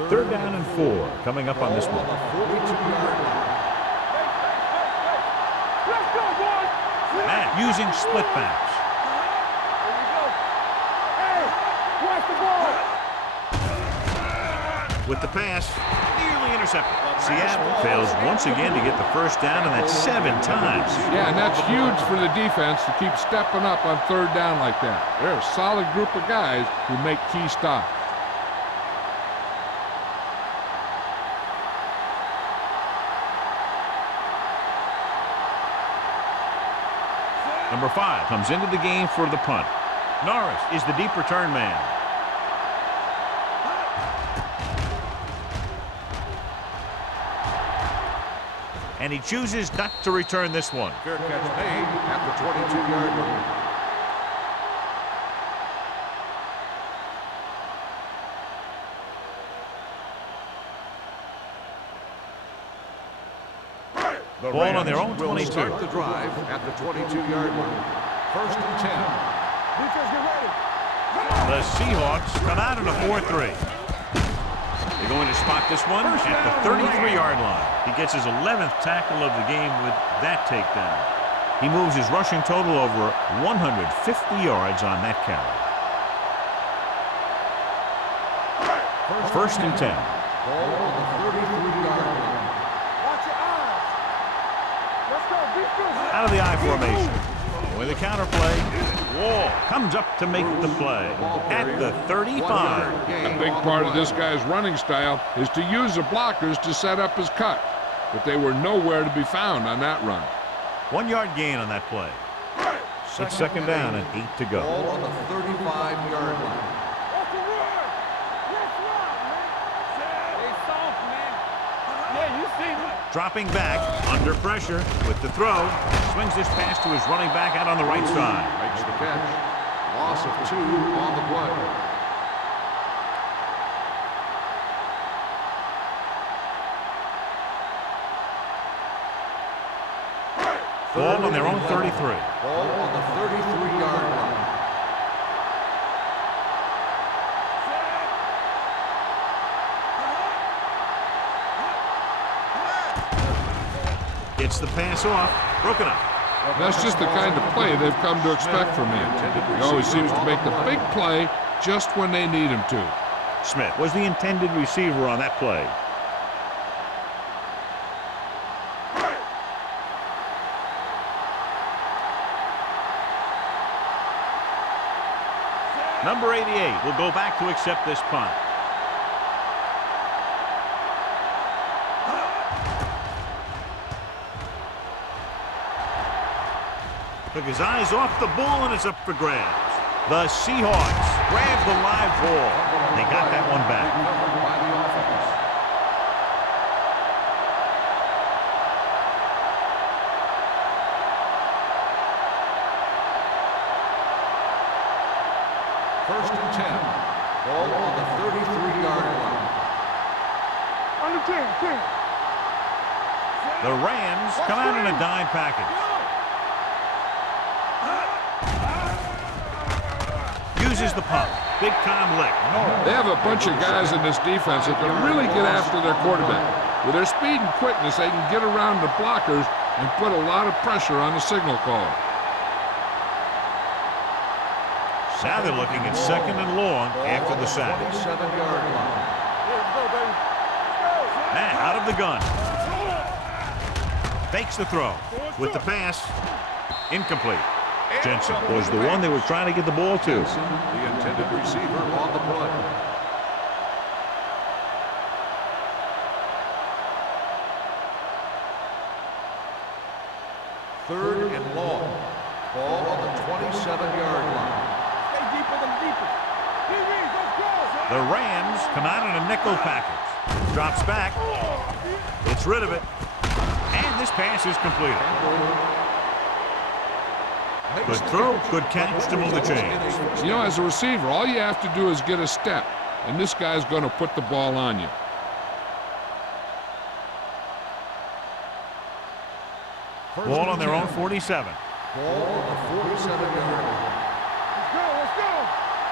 Third down and 4 coming up on this one. On the 42-yard line. Let's go, boys. Matt using split backs. Here we go. Hey, watch the ball. With the pass, nearly intercepted. Seattle fails once again to get the first down, and that's 7 times. Yeah, and that's huge for the defense to keep stepping up on third down like that. They're a solid group of guys who make key stops. Number 5 comes into the game for the punt. Norris is the deep return man. And he chooses not to return this one. Fair catch made at the 22-yard line. The Ball on their own will 22. start the drive at the 22-yard line. First and 10. Defense, get ready. The Seahawks come out in a 4-3. They're going to spot this one at the 33-yard line. He gets his 11th tackle of the game with that takedown. He moves his rushing total over 150 yards on that carry. First and 10. Ball on the 33-yard line. Watch your eyes. Let's go. Defense. Out of the I formation. With a counter play. Wall comes up to make the play at the 35. A big part of this guy's running style is to use the blockers to set up his cut, but they were nowhere to be found on that run. 1 yard gain on that play. It's second down and 8 to go. Ball on the 35-yard line. Watch the run. Yes, right, man. They soft, man. Yeah, you see them. Dropping back, under pressure with the throw. Swings this pass to his running back out on the right side. Makes the catch. Loss of 2 on the play. Ball on their own 33. Ball on the 33-yard line. Gets the pass off. Broken up. That's just the kind of play they've come to expect from him. He always seems to make the big play just when they need him to. Smith was the intended receiver on that play. Number 88 will go back to accept this punt. Took his eyes off the ball, and it's up for grabs. The Seahawks grab the live ball. They got that one back. Covered by the offense. First and 10. Ball on the 33-yard line. Under 10. The Rams come out in a dime package. Uses the pump. Big time lick. They have a bunch of guys in this defense that can really get after their quarterback. With their speed and quickness, they can get around the blockers and put a lot of pressure on the signal caller. Now they're looking at second and long after the sack. 27-yard line. Let's go, baby. Matt out of the gun. Fakes the throw. With the pass, incomplete. Jensen was the one they were trying to get the ball to. The intended receiver on the play. Third and long. Ball on the 27-yard line. Stay deeper than deepest. Let's go. The Rams come out in a nickel package. Drops back. Gets rid of it. And this pass is completed. Good throw, good catch to move the chains. You know, as a receiver, all you have to do is get a step, and this guy's going to put the ball on you. Ball on their own 47. Ball on the 47-yard line. Let's go.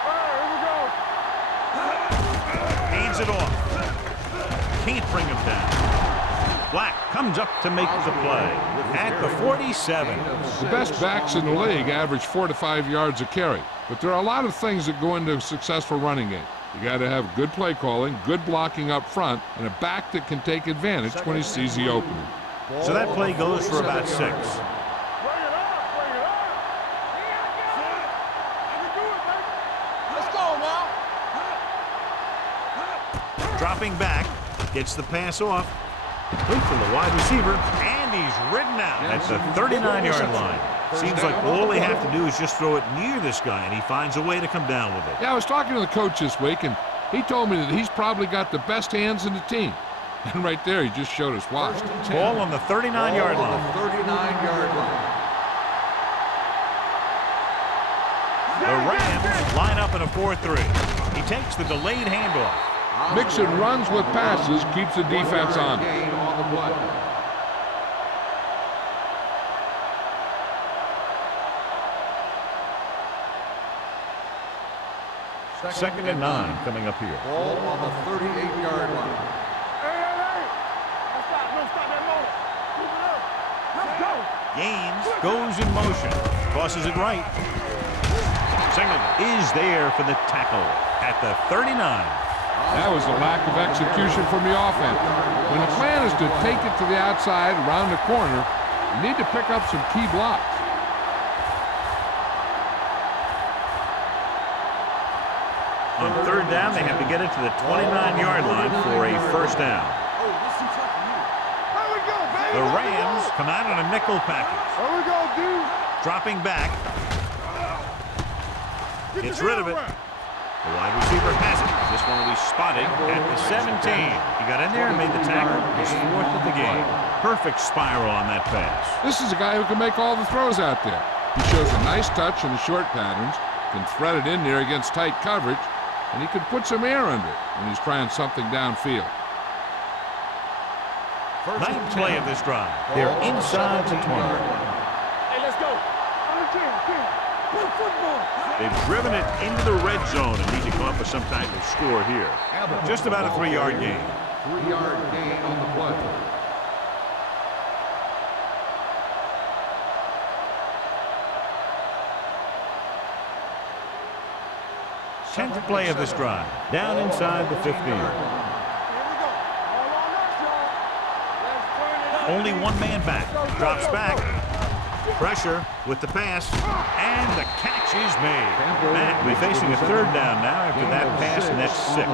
All right, here we go. Hands it off. Can't bring him down. Black comes up to make the play at the 47. The best backs in the league average 4 to 5 yards a carry, but there are a lot of things that go into a successful running game. You got to have good play calling, good blocking up front, and a back that can take advantage when he sees the opening. So that play goes for about 6. Bring it up. Let's go now. Dropping back, gets the pass off. Wait for the wide receiver, and he's ridden out at the 39-yard line. Seems like all they have to do is just throw it near this guy, and he finds a way to come down with it. Yeah, I was talking to the coach this week, and he told me that he's probably got the best hands in the team. And right there, he just showed us why. Ball on the 39-yard Ball line. on the 39-yard line. The Rams line up in a 4-3. He takes the delayed handoff. Mixing runs with passes keeps the defense on. Gain on the play. Second and 9 coming up here. Ball on the 38-yard line. Hey. Don't stop that motor. Keep it up. Let's go. Gains, goes in motion, tosses it right. Singleton is there for the tackle at the 39. That was a lack of execution from the offense. When the plan is to take it to the outside, around the corner, you need to pick up some key blocks. On third down, they have to get it to the 29-yard line for a first down. There we go, baby. The Rams come out on a nickel package. There we go, dude. Dropping back, Get gets your rid of it. hand around. The wide receiver has it. This one will be spotted at the 17. He got in there and made the tackle. His fourth of the game. Perfect spiral on that pass. This is a guy who can make all the throws out there. He shows a nice touch in the short patterns, can thread it in there against tight coverage, and he can put some air under it when he's trying something downfield. Ninth play of this drive. They're inside the 20. Hey, let's go. Play football. They've driven it into the red zone and need to come up with some type of score here. Just about a 3-yard gain. 3-yard gain on the play. Tenth play of this drive. Down inside the 15. Here we go. All on us, y'all. Let's turn it up. Only one man back. Drops back. Pressure with the pass. And the catch is made. Matt will be facing a third down now after that pass, and that's 6.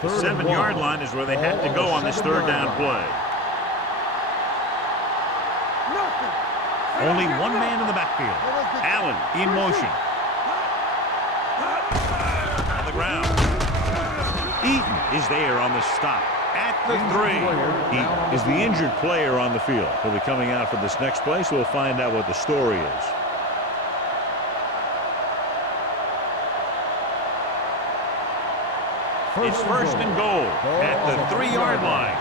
The 7-yard line is where they had to go on this third down play. Only one man in the backfield. Allen in motion. On the ground. Eaton is there on the stop at the 3. Eaton is the injured player on the field. He'll be coming out for this next play, so we'll find out what the story is. It's first and goal at the 3-yard line.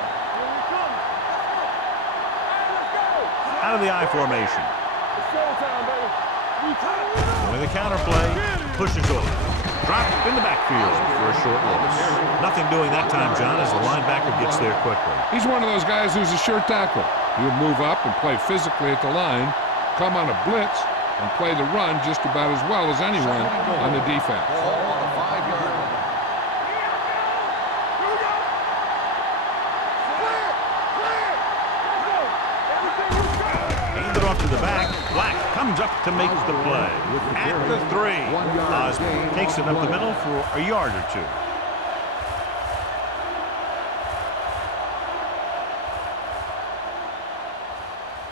Out of the I formation. With a counter play, pushes over. Dropped in the backfield for a short loss. Nothing doing that time, John, as the linebacker gets there quickly. He's one of those guys who's a sure tackle. He'll move up and play physically at the line, come on a blitz, and play the run just about as well as anyone on the defense. Ball on the 5-yard line. To the back, Black comes up to make the play. At the 3, Osborne takes it up the middle for a yard or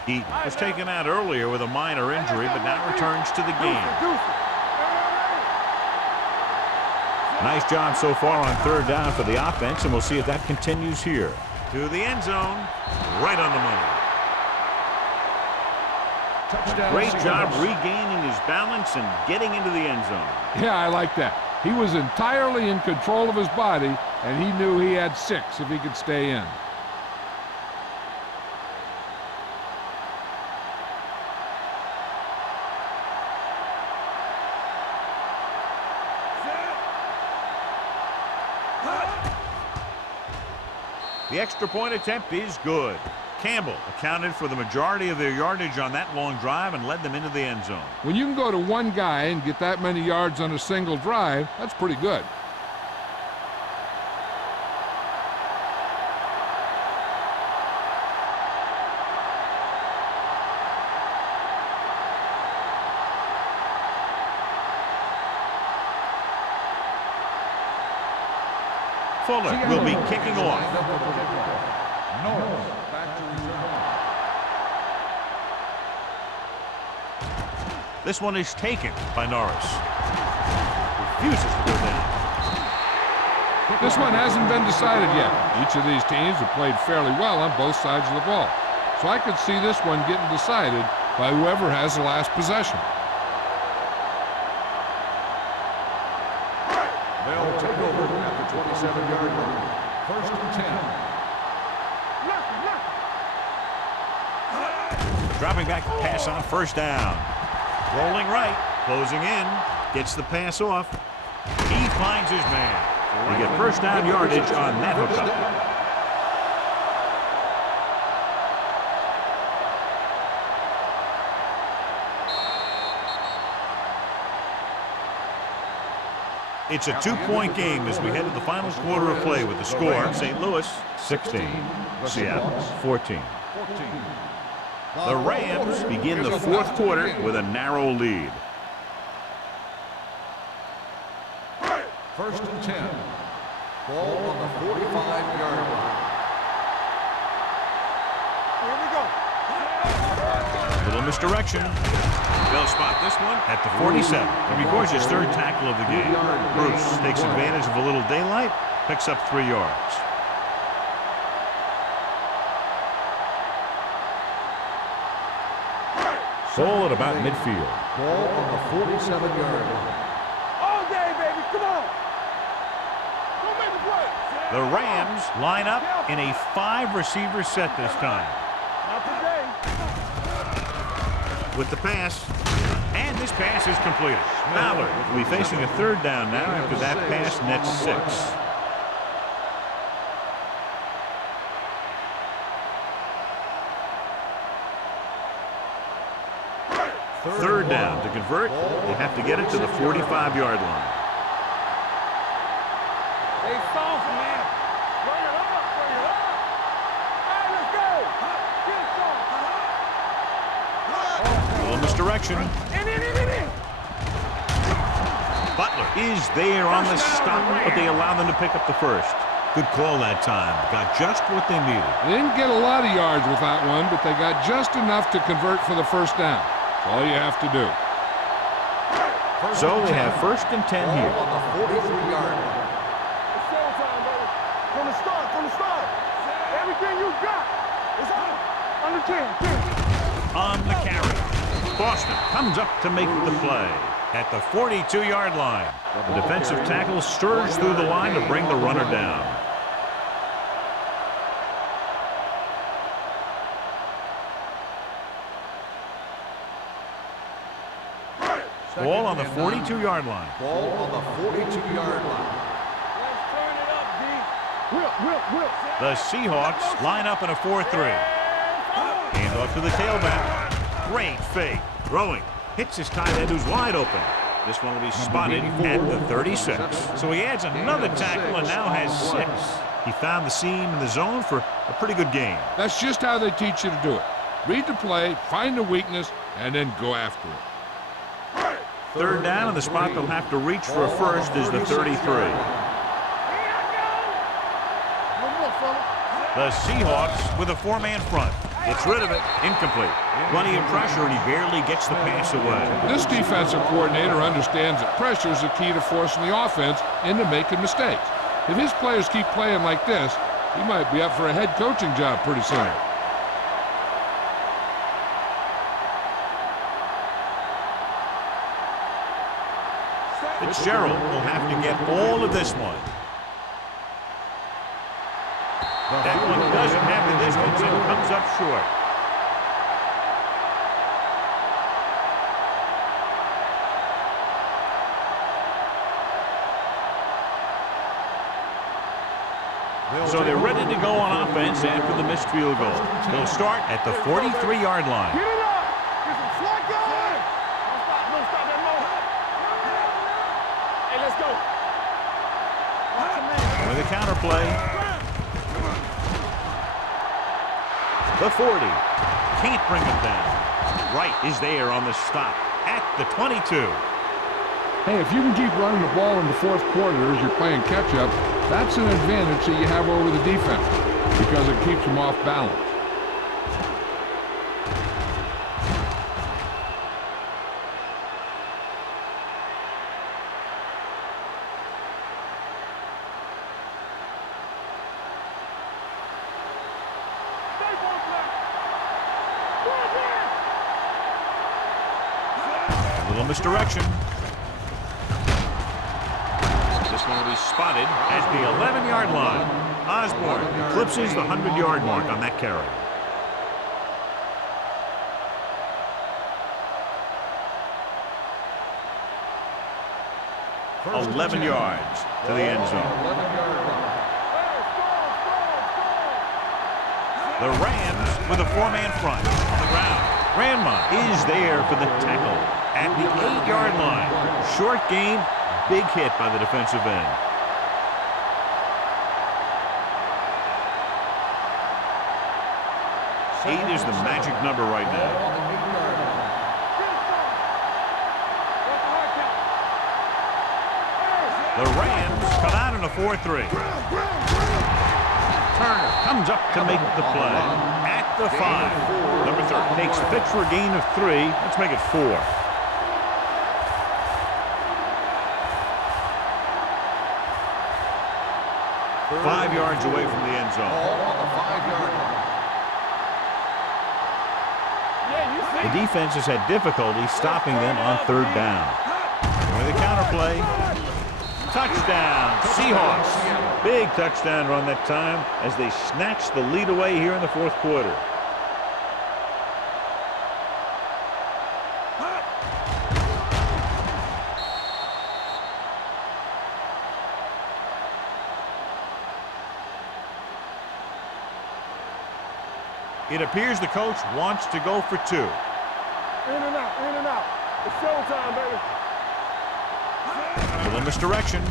2. Eaton was taken out earlier with a minor injury, but now returns to the game. Nice job so far on third down for the offense, and we'll see if that continues here. To the end zone, right on the money. Great job regaining his balance and getting into the end zone. Yeah, I like that. He was entirely in control of his body, and he knew he had 6 if he could stay in. The extra point attempt is good. Campbell accounted for the majority of their yardage on that long drive and led them into the end zone. When you can go to one guy and get that many yards on a single drive, that's pretty good. Fuller will be kicking off. This one is taken by Norris. Refuses to go down. This one hasn't been decided yet. Each of these teams have played fairly well on both sides of the ball. So I could see this one getting decided by whoever has the last possession. They'll take over at the 27-yard line. First and 10. Dropping back to pass on first down. Rolling right, closing in, gets the pass off. He finds his man. They get first down yardage on that hookup. It's a 2-point game as we head to the final quarter of play with the score. St. Louis 16, Seattle 14. The Rams begin the fourth quarter with a narrow lead. First and 10. Ball on the 45-yard line. Here we go. Little misdirection. They'll spot this one at the 47. He records his third tackle of the game. Bruce takes advantage of a little daylight, picks up 3 yards. Ball at about midfield. Ball on the 47-yard line. All day, baby. Come on. Go make the play. The Rams line up in a 5-receiver set this time. Not today. With the pass, and this pass is completed. Ballard will be facing a third down now after that pass nets 6. Third down. To convert, they have to get it to the 45-yard line. Hey, soft, man. Bring it up. Bring it up. Hey, let's go. Get it, soft. A little misdirection. In. Butler is there on the stop, but they allow them to pick up the first. Good call that time. Got just what they needed. They didn't get a lot of yards with that one, but they got just enough to convert for the first down. That's all you have to do. So they have first and 10 here. On the 43-yard line. It's showtime, baby. From the start. Everything you got is under 10. On the carry. Boston comes up to make the play at the 42-yard line. The defensive tackle stirs through the line to bring the runner down. Ball on the 42-yard line. Ball on the 42-yard line. Let's turn it up, D. Whip. The Seahawks line up in a 4-3. Hand off to the tailback. Great fake. Throwing. Hits his tight end who's wide open. This one will be spotted at the 36. So he adds another tackle and now has 6. He found the seam in the zone for a pretty good game. That's just how they teach you to do it. Read the play, find the weakness, and then go after it. Third down, and the spot they'll have to reach for a first is the 33. The Seahawks with a 4-man front. Gets rid of it. Incomplete. Plenty of pressure, and he barely gets the pass away. This defensive coordinator understands that pressure is the key to forcing the offense into making mistakes. If his players keep playing like this, he might be up for a head coaching job pretty soon. Fitzgerald will have to get all of this one. That one doesn't have the distance and comes up short. So they're ready to go on offense after the missed field goal. They'll start at the 43-yard line. Get it up. Get some slack going. Don't stop that motion. Hey, let's go. With a counter play. The 40. Can't bring him down. Wright is there on the stop at the 22. Hey, if you can keep running the ball in the fourth quarter as you're playing catch-up, that's an advantage that you have over the defense because it keeps them off balance. A little misdirection. This one will be spotted at the 11-yard line. Osborne eclipses the 100-yard mark on that carry. 11 yards to the end zone. 11-yard line. The Rams with a four-man front on the ground. Grandma is there for the tackle at the 8-yard line. Short gain, big hit by the defensive end. 8 is the magic number right now. On the 8-yard line. The Rams come out in a 4-3. Turner comes up to make the play at the 5. Number 30 takes pitch for a gain of 3. Let's make it 4. Third 5 yards away from the end zone. Ball on the 5-yard line. The defense has had difficulty stopping them on third down. With the counter play. Touchdown, Seahawks. Big touchdown run that time as they snatch the lead away here in the fourth quarter. It appears the coach wants to go for 2. In and out, in and out. It's showtime, baby. A little misdirection.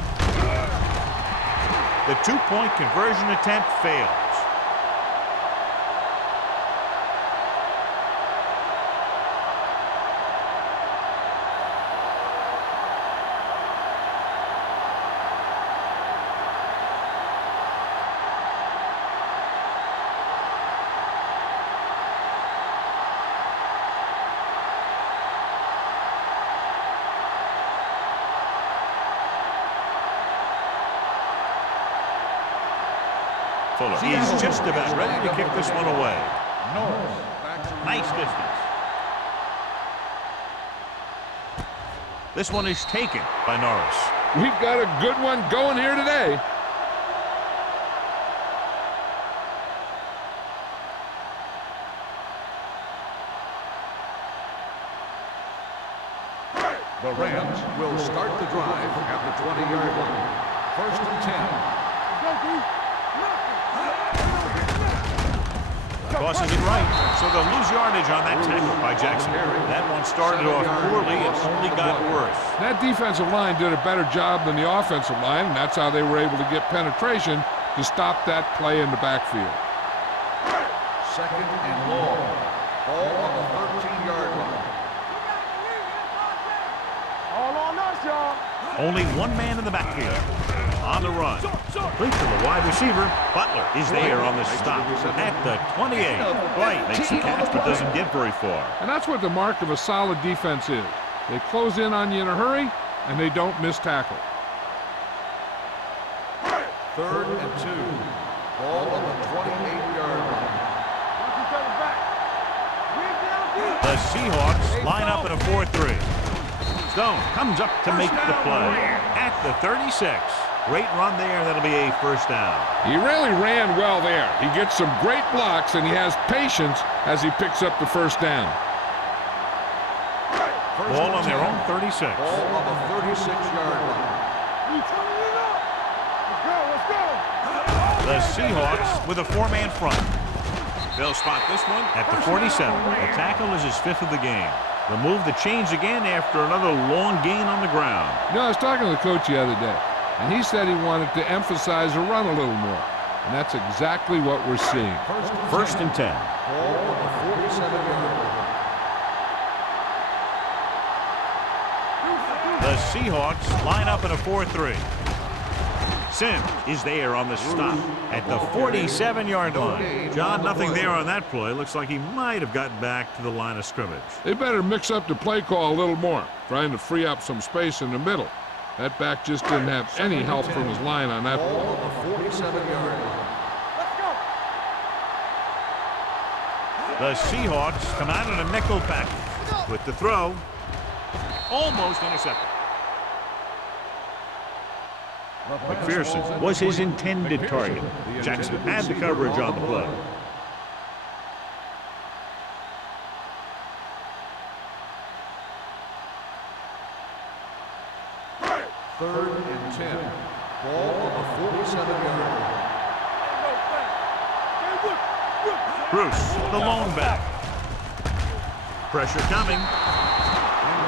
The 2-point conversion attempt fails. Fuller. He's just about ready to kick this one away. Nice distance. This one is taken by Norris. We've got a good one going here today. The Rams will start the drive at the 20-yard line. 1st and 10. Tosses it right, so they'll lose yardage on that tackle by Jackson. That one started off poorly and only got worse. That defensive line did a better job than the offensive line, and that's how they were able to get penetration to stop that play in the backfield. 2nd and long. Ball on the 13-yard line. All on us, y'all. Only one man in the backfield. On the run. Complete to the wide receiver. Butler is there on the stop at the 28. White makes the catch but doesn't get very far. And that's what the mark of a solid defense is. They close in on you in a hurry, and they don't miss tackle. 3rd and 2. Ball on the 28-yard line. The Seahawks line up in a 4-3. Stone comes up to make the play at the 36. Great run there. That'll be a first down. He really ran well there. He gets some great blocks, and he has patience as he picks up the first down. Ball on their own 36. Ball on the 36-yard line. The Seahawks with a 4-man front. They'll spot this one at the 47. The tackle is his 5th of the game. They'll move the chains again after another long gain on the ground. You know, I was talking to the coach the other day, and he said he wanted to emphasize the run a little more. And that's exactly what we're seeing. 1st and 10. Ball on the 47-yard line. The Seahawks line up in a 4-3. Sims is there on the stop at the 47-yard line. John, nothing there on that play. Looks like he might have gotten back to the line of scrimmage. They better mix up the play call a little more, trying to free up some space in the middle. That back just didn't have any help from his line on that Ball play. on the 47-yard line. The Seahawks come out in a nickel package with the throw. Almost intercepted. McPherson was his intended target. Jackson had the coverage on the play. 3rd and 10. Ball on the 47-yard line. Bruce, the lone back. Pressure coming.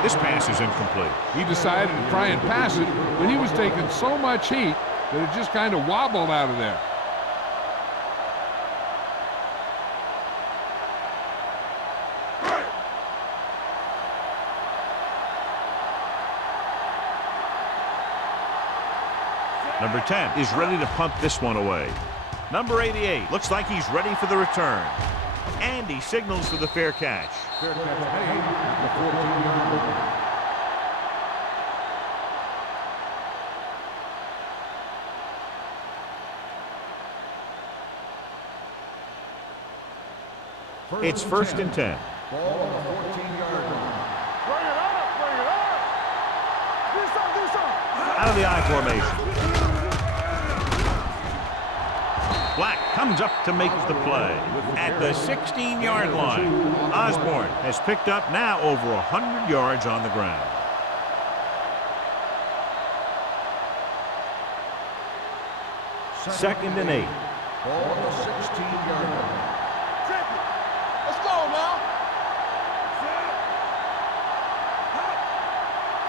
This pass is incomplete. He decided to try and pass it, but he was taking so much heat that it just kind of wobbled out of there. Number 10 is ready to punt this one away. Number 88 looks like he's ready for the return. And he signals for the fair catch. Fair catch made at the 14-yard line. It's 1st and 10. Ball on the 14-yard line. Bring it up, bring it up. Do something. Out of the I formation. Black comes up to make the play at the 16-yard line. Osborne has picked up now over 100 yards on the ground. Second and 8. Ball on the 16-yard line. Let's go now.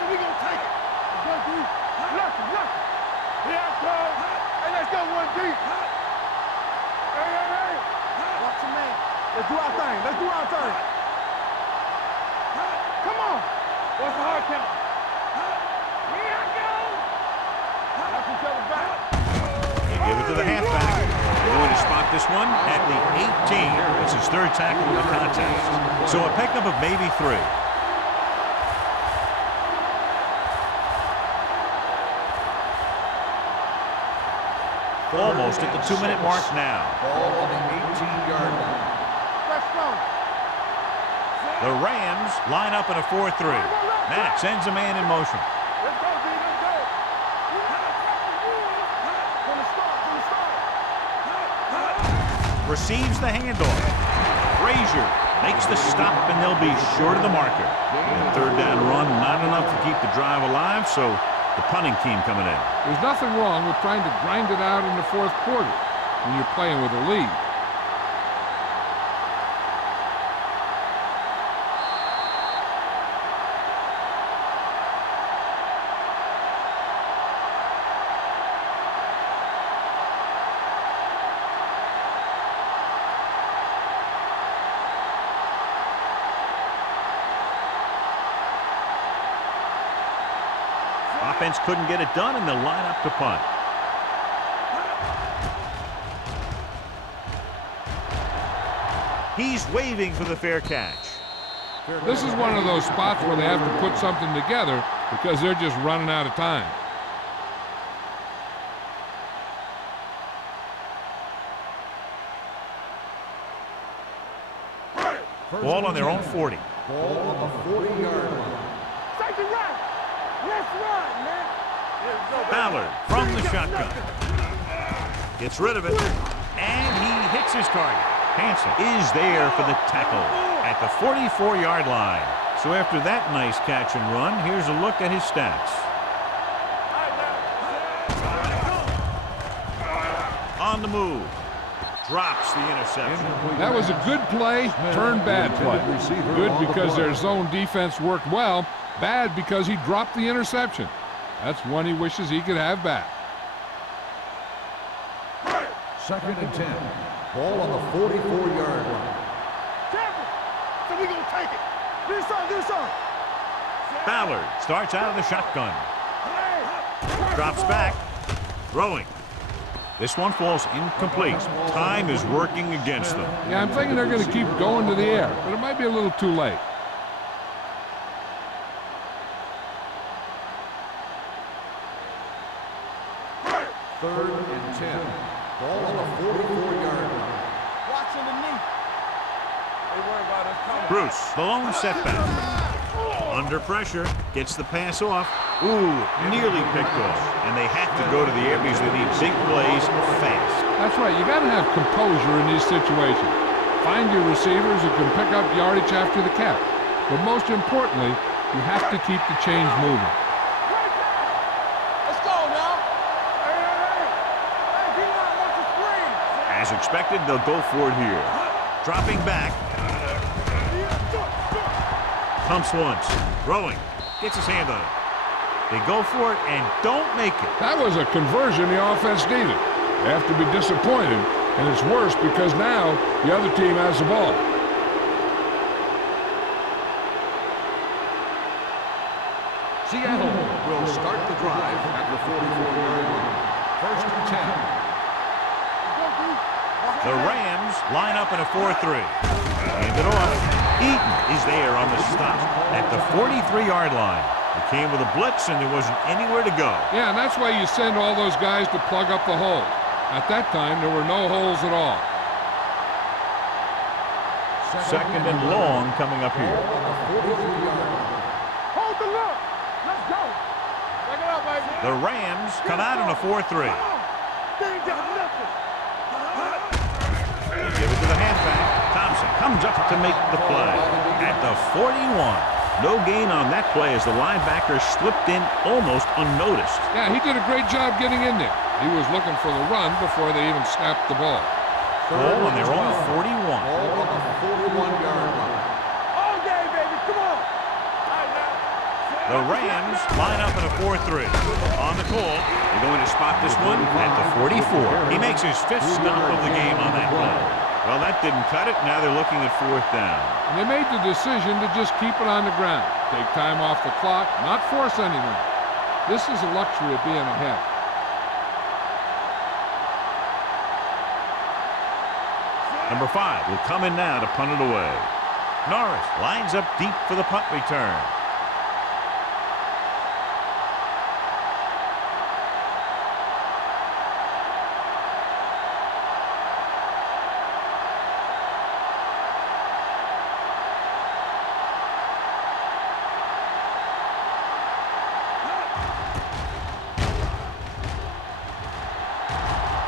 So we gonna take it. Let's go, D. Lucky. Here I come. Hey, let's go, 1D. Hey. Watch your man. Let's do our thing. Come on. What's the hard count? Here I go. Watch each other back. They give it to the halfback. They're going to spot this one at the 18. It's his 3rd tackle of the contest. So a pickup of maybe 3. Almost at the 2-minute mark now. Ball on the 18-yard line. Let's go. The Rams line up in a 4-3. Matt sends a man in motion. Let's go, D. Let's go. From the start. Receives the handoff. Frazier makes the stop, and they'll be short of the marker. And 3rd down run, not enough to keep the drive alive, so the punting team coming in. There's nothing wrong with trying to grind it out in the 4th quarter when you're playing with a lead. Offense couldn't get it done, and they'll line up to punt. He's waving for the fair catch. This is one of those spots where they have to put something together because they're just running out of time. Ball on their own 40. Ball on the 40-yard line. Take it right. Let's run, man. Ballard from the shotgun. Gets rid of it, and he hits his target. Hansen is there for the tackle at the 44-yard line. So after that nice catch and run, here's a look at his stats. On the move. Drops the interception. That was a good play, turned bad play. Good because their zone defense worked well, bad because he dropped the interception. That's one he wishes he could have back. 2nd and 10. Ball on the 44-yard line. So we gonna take it. Do something. Ballard starts out of the shotgun. Drops back. Throwing. This one falls incomplete. Time is working against them. Yeah, I'm thinking they're going to keep going to the air, but it might be a little too late. Third and 10. Ball on the 44-yard line. Watching the knee. They worry about us coming. Bruce, the lone setback. Under pressure, gets the pass off. Ooh, nearly picked off. And they have to go to the air because they need big plays fast. That's right. You got to have composure in these situations. Find your receivers who can pick up yardage after the catch. But most importantly, you have to keep the chains moving. As expected, they'll go for it here. Dropping back. Pumps once. Throwing. Gets his hand on it. They go for it and don't make it. That was a conversion the offense needed. They have to be disappointed, and it's worse because now the other team has the ball. Seattle will start the drive at the 44-yard line. First and 10. The Rams line up in a 4-3. Hand it off. Eaton is there on the stop at the 43-yard line. He came with a blitz, and there wasn't anywhere to go. Yeah, and that's why you send all those guys to plug up the hole. At that time, there were no holes at all. Second and long coming up here. Hold the look. Let's go. Take it out, baby. The Rams come out in a 4-3. They ain't got nothing. They give it to the halfback. Thompson comes up to make the play at the 41. No gain on that play as the linebacker slipped in almost unnoticed. Yeah, he did a great job getting in there. He was looking for the run before they even snapped the ball. Ball on their own 41. Ball on the 41-yard line. All day, baby. Come on. The Rams line up in a 4-3. On the call, they're going to spot this one at the 44. He makes his fifth stop of the game on that play. Well, that didn't cut it. Now they're looking at fourth down. And they made the decision to just keep it on the ground. Take time off the clock, not force anything. This is a luxury of being ahead. Number 5 will come in now to punt it away. Norris lines up deep for the punt return.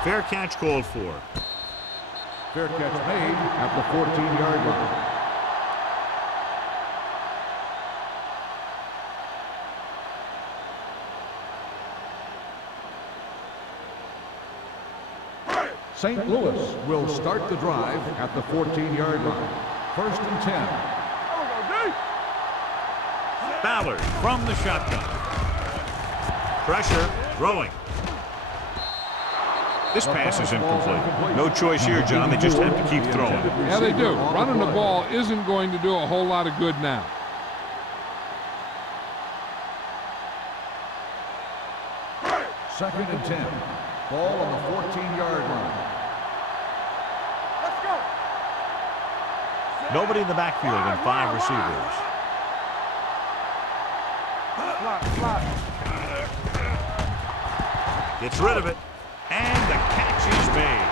Fair catch called for. Fair catch made at the 14-yard line. St. Louis will start the drive at the 14-yard line. First and 10. Ballard from the shotgun. Pressure, throwing. This pass is incomplete. No choice here, John. They just have to keep throwing. Yeah, they do. Running the ball isn't going to do a whole lot of good now. Second and 10. Ball on the 14-yard line. Let's go. Nobody in the backfield and 5 receivers. Slot. Gets rid of it. And the catch is made.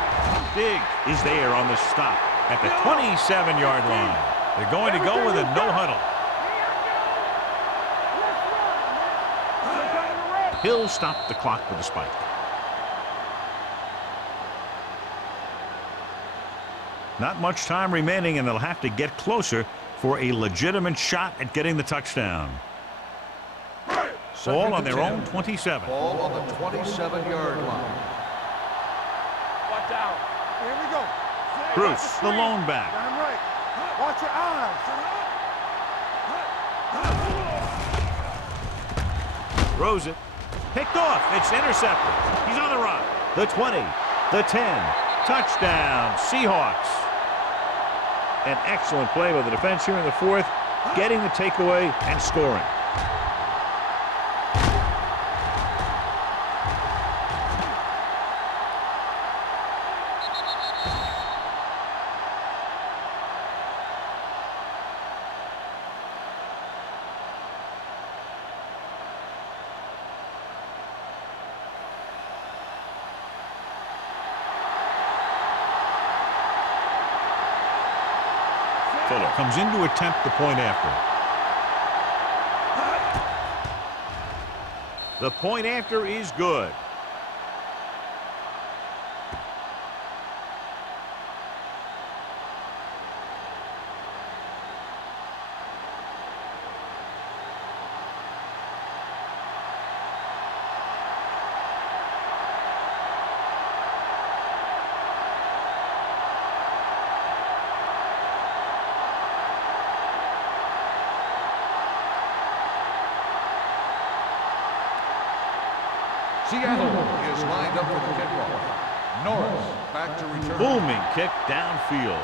Diggs is there on the stop at the 27-yard line. They're going to go with a no huddle. He'll stop the clock with a spike. Not much time remaining, and they'll have to get closer for a legitimate shot at getting the touchdown. Ball on their own 27. Ball on the 27-yard line. Watch out. Here we go. Bruce, the lone back. Got him right. Watch your eyes. Throws it. Picked off. It's intercepted. He's on the run. The 20. The 10. Touchdown, Seahawks. An excellent play by the defense here in the fourth, getting the takeaway and scoring. Fuller comes in to attempt the point after. The point after is good. Seattle is lined up for the kickoff. Norris back to return. Booming kick downfield.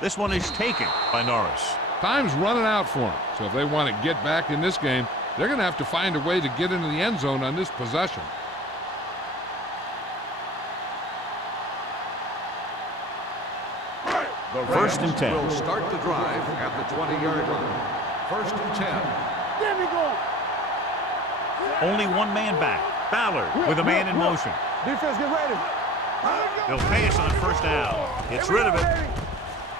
This one is taken by Norris. Time's running out for them, so if they want to get back in this game, they're going to have to find a way to get into the end zone on this possession. The First and Rams 10. will start the drive at the 20-yard line. First and 10. There we go. Only one man back. Ballard with a man in motion. Defense, get ready. He'll pass on first down. Gets rid of it.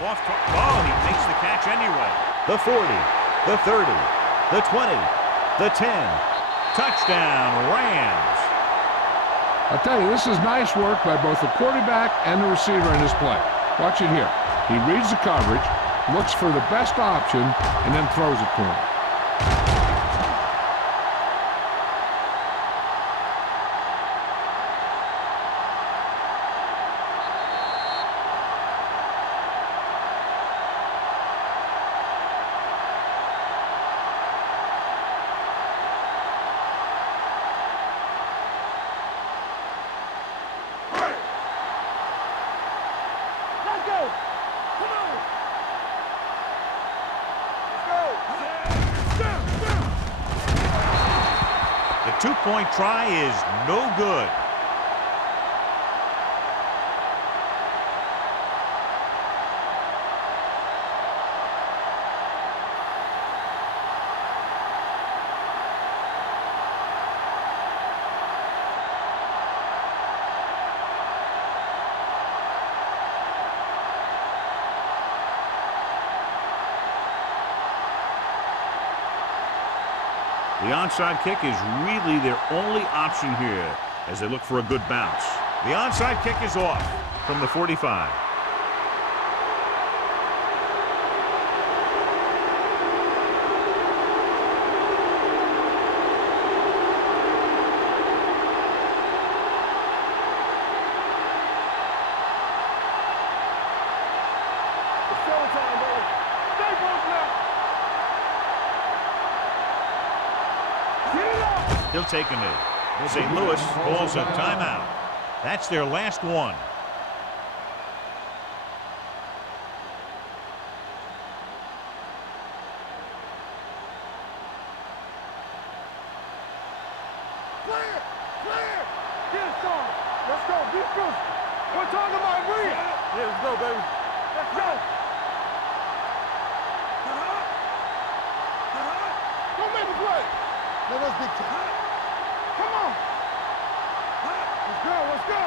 Off to, oh, he makes the catch anyway. The 40, the 30, the 20, the 10. Touchdown, Rams. I'll tell you, this is nice work by both the quarterback and the receiver in this play. Watch it here. He reads the coverage, looks for the best option, and then throws it to him. Let's go. Come on. Let's go. The two-point try is no good. The onside kick is really their only option here as they look for a good bounce. The onside kick is off from the 45. It's showtime, baby. Stay close now. Get it up. He'll take a knee. St. Louis calls a timeout. That's their last one. Clear. Clear. Get it, Sean. Let's go. Be close. We're talking about Rhea. Yeah, let's go, baby. Let's go. Go make a play. Let us big time. Come on. Let's go. Let's go.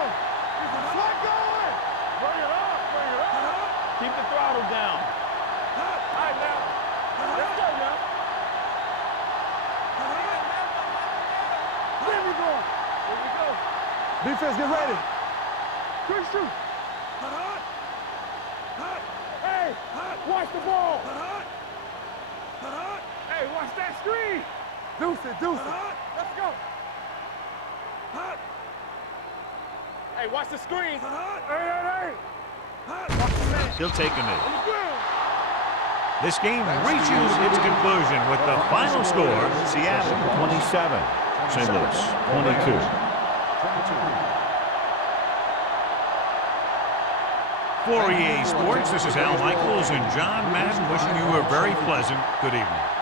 Let going. Bring it up. Bring it up. Keep the throttle down. All right, now. Let's go, now. There we go. There we go. Defense, get ready. Quick shoot. Hey, watch the ball. Hey, watch that screen. Deuce it, deuce it. Let's go. Hey, watch the screen. Hey. Watch the man. He'll take a knee. On the ground. This game reaches its conclusion with the final score, Seattle 27, St. Louis 22. For EA Sports, this is Al Michaels and John Madden wishing you a very pleasant good evening.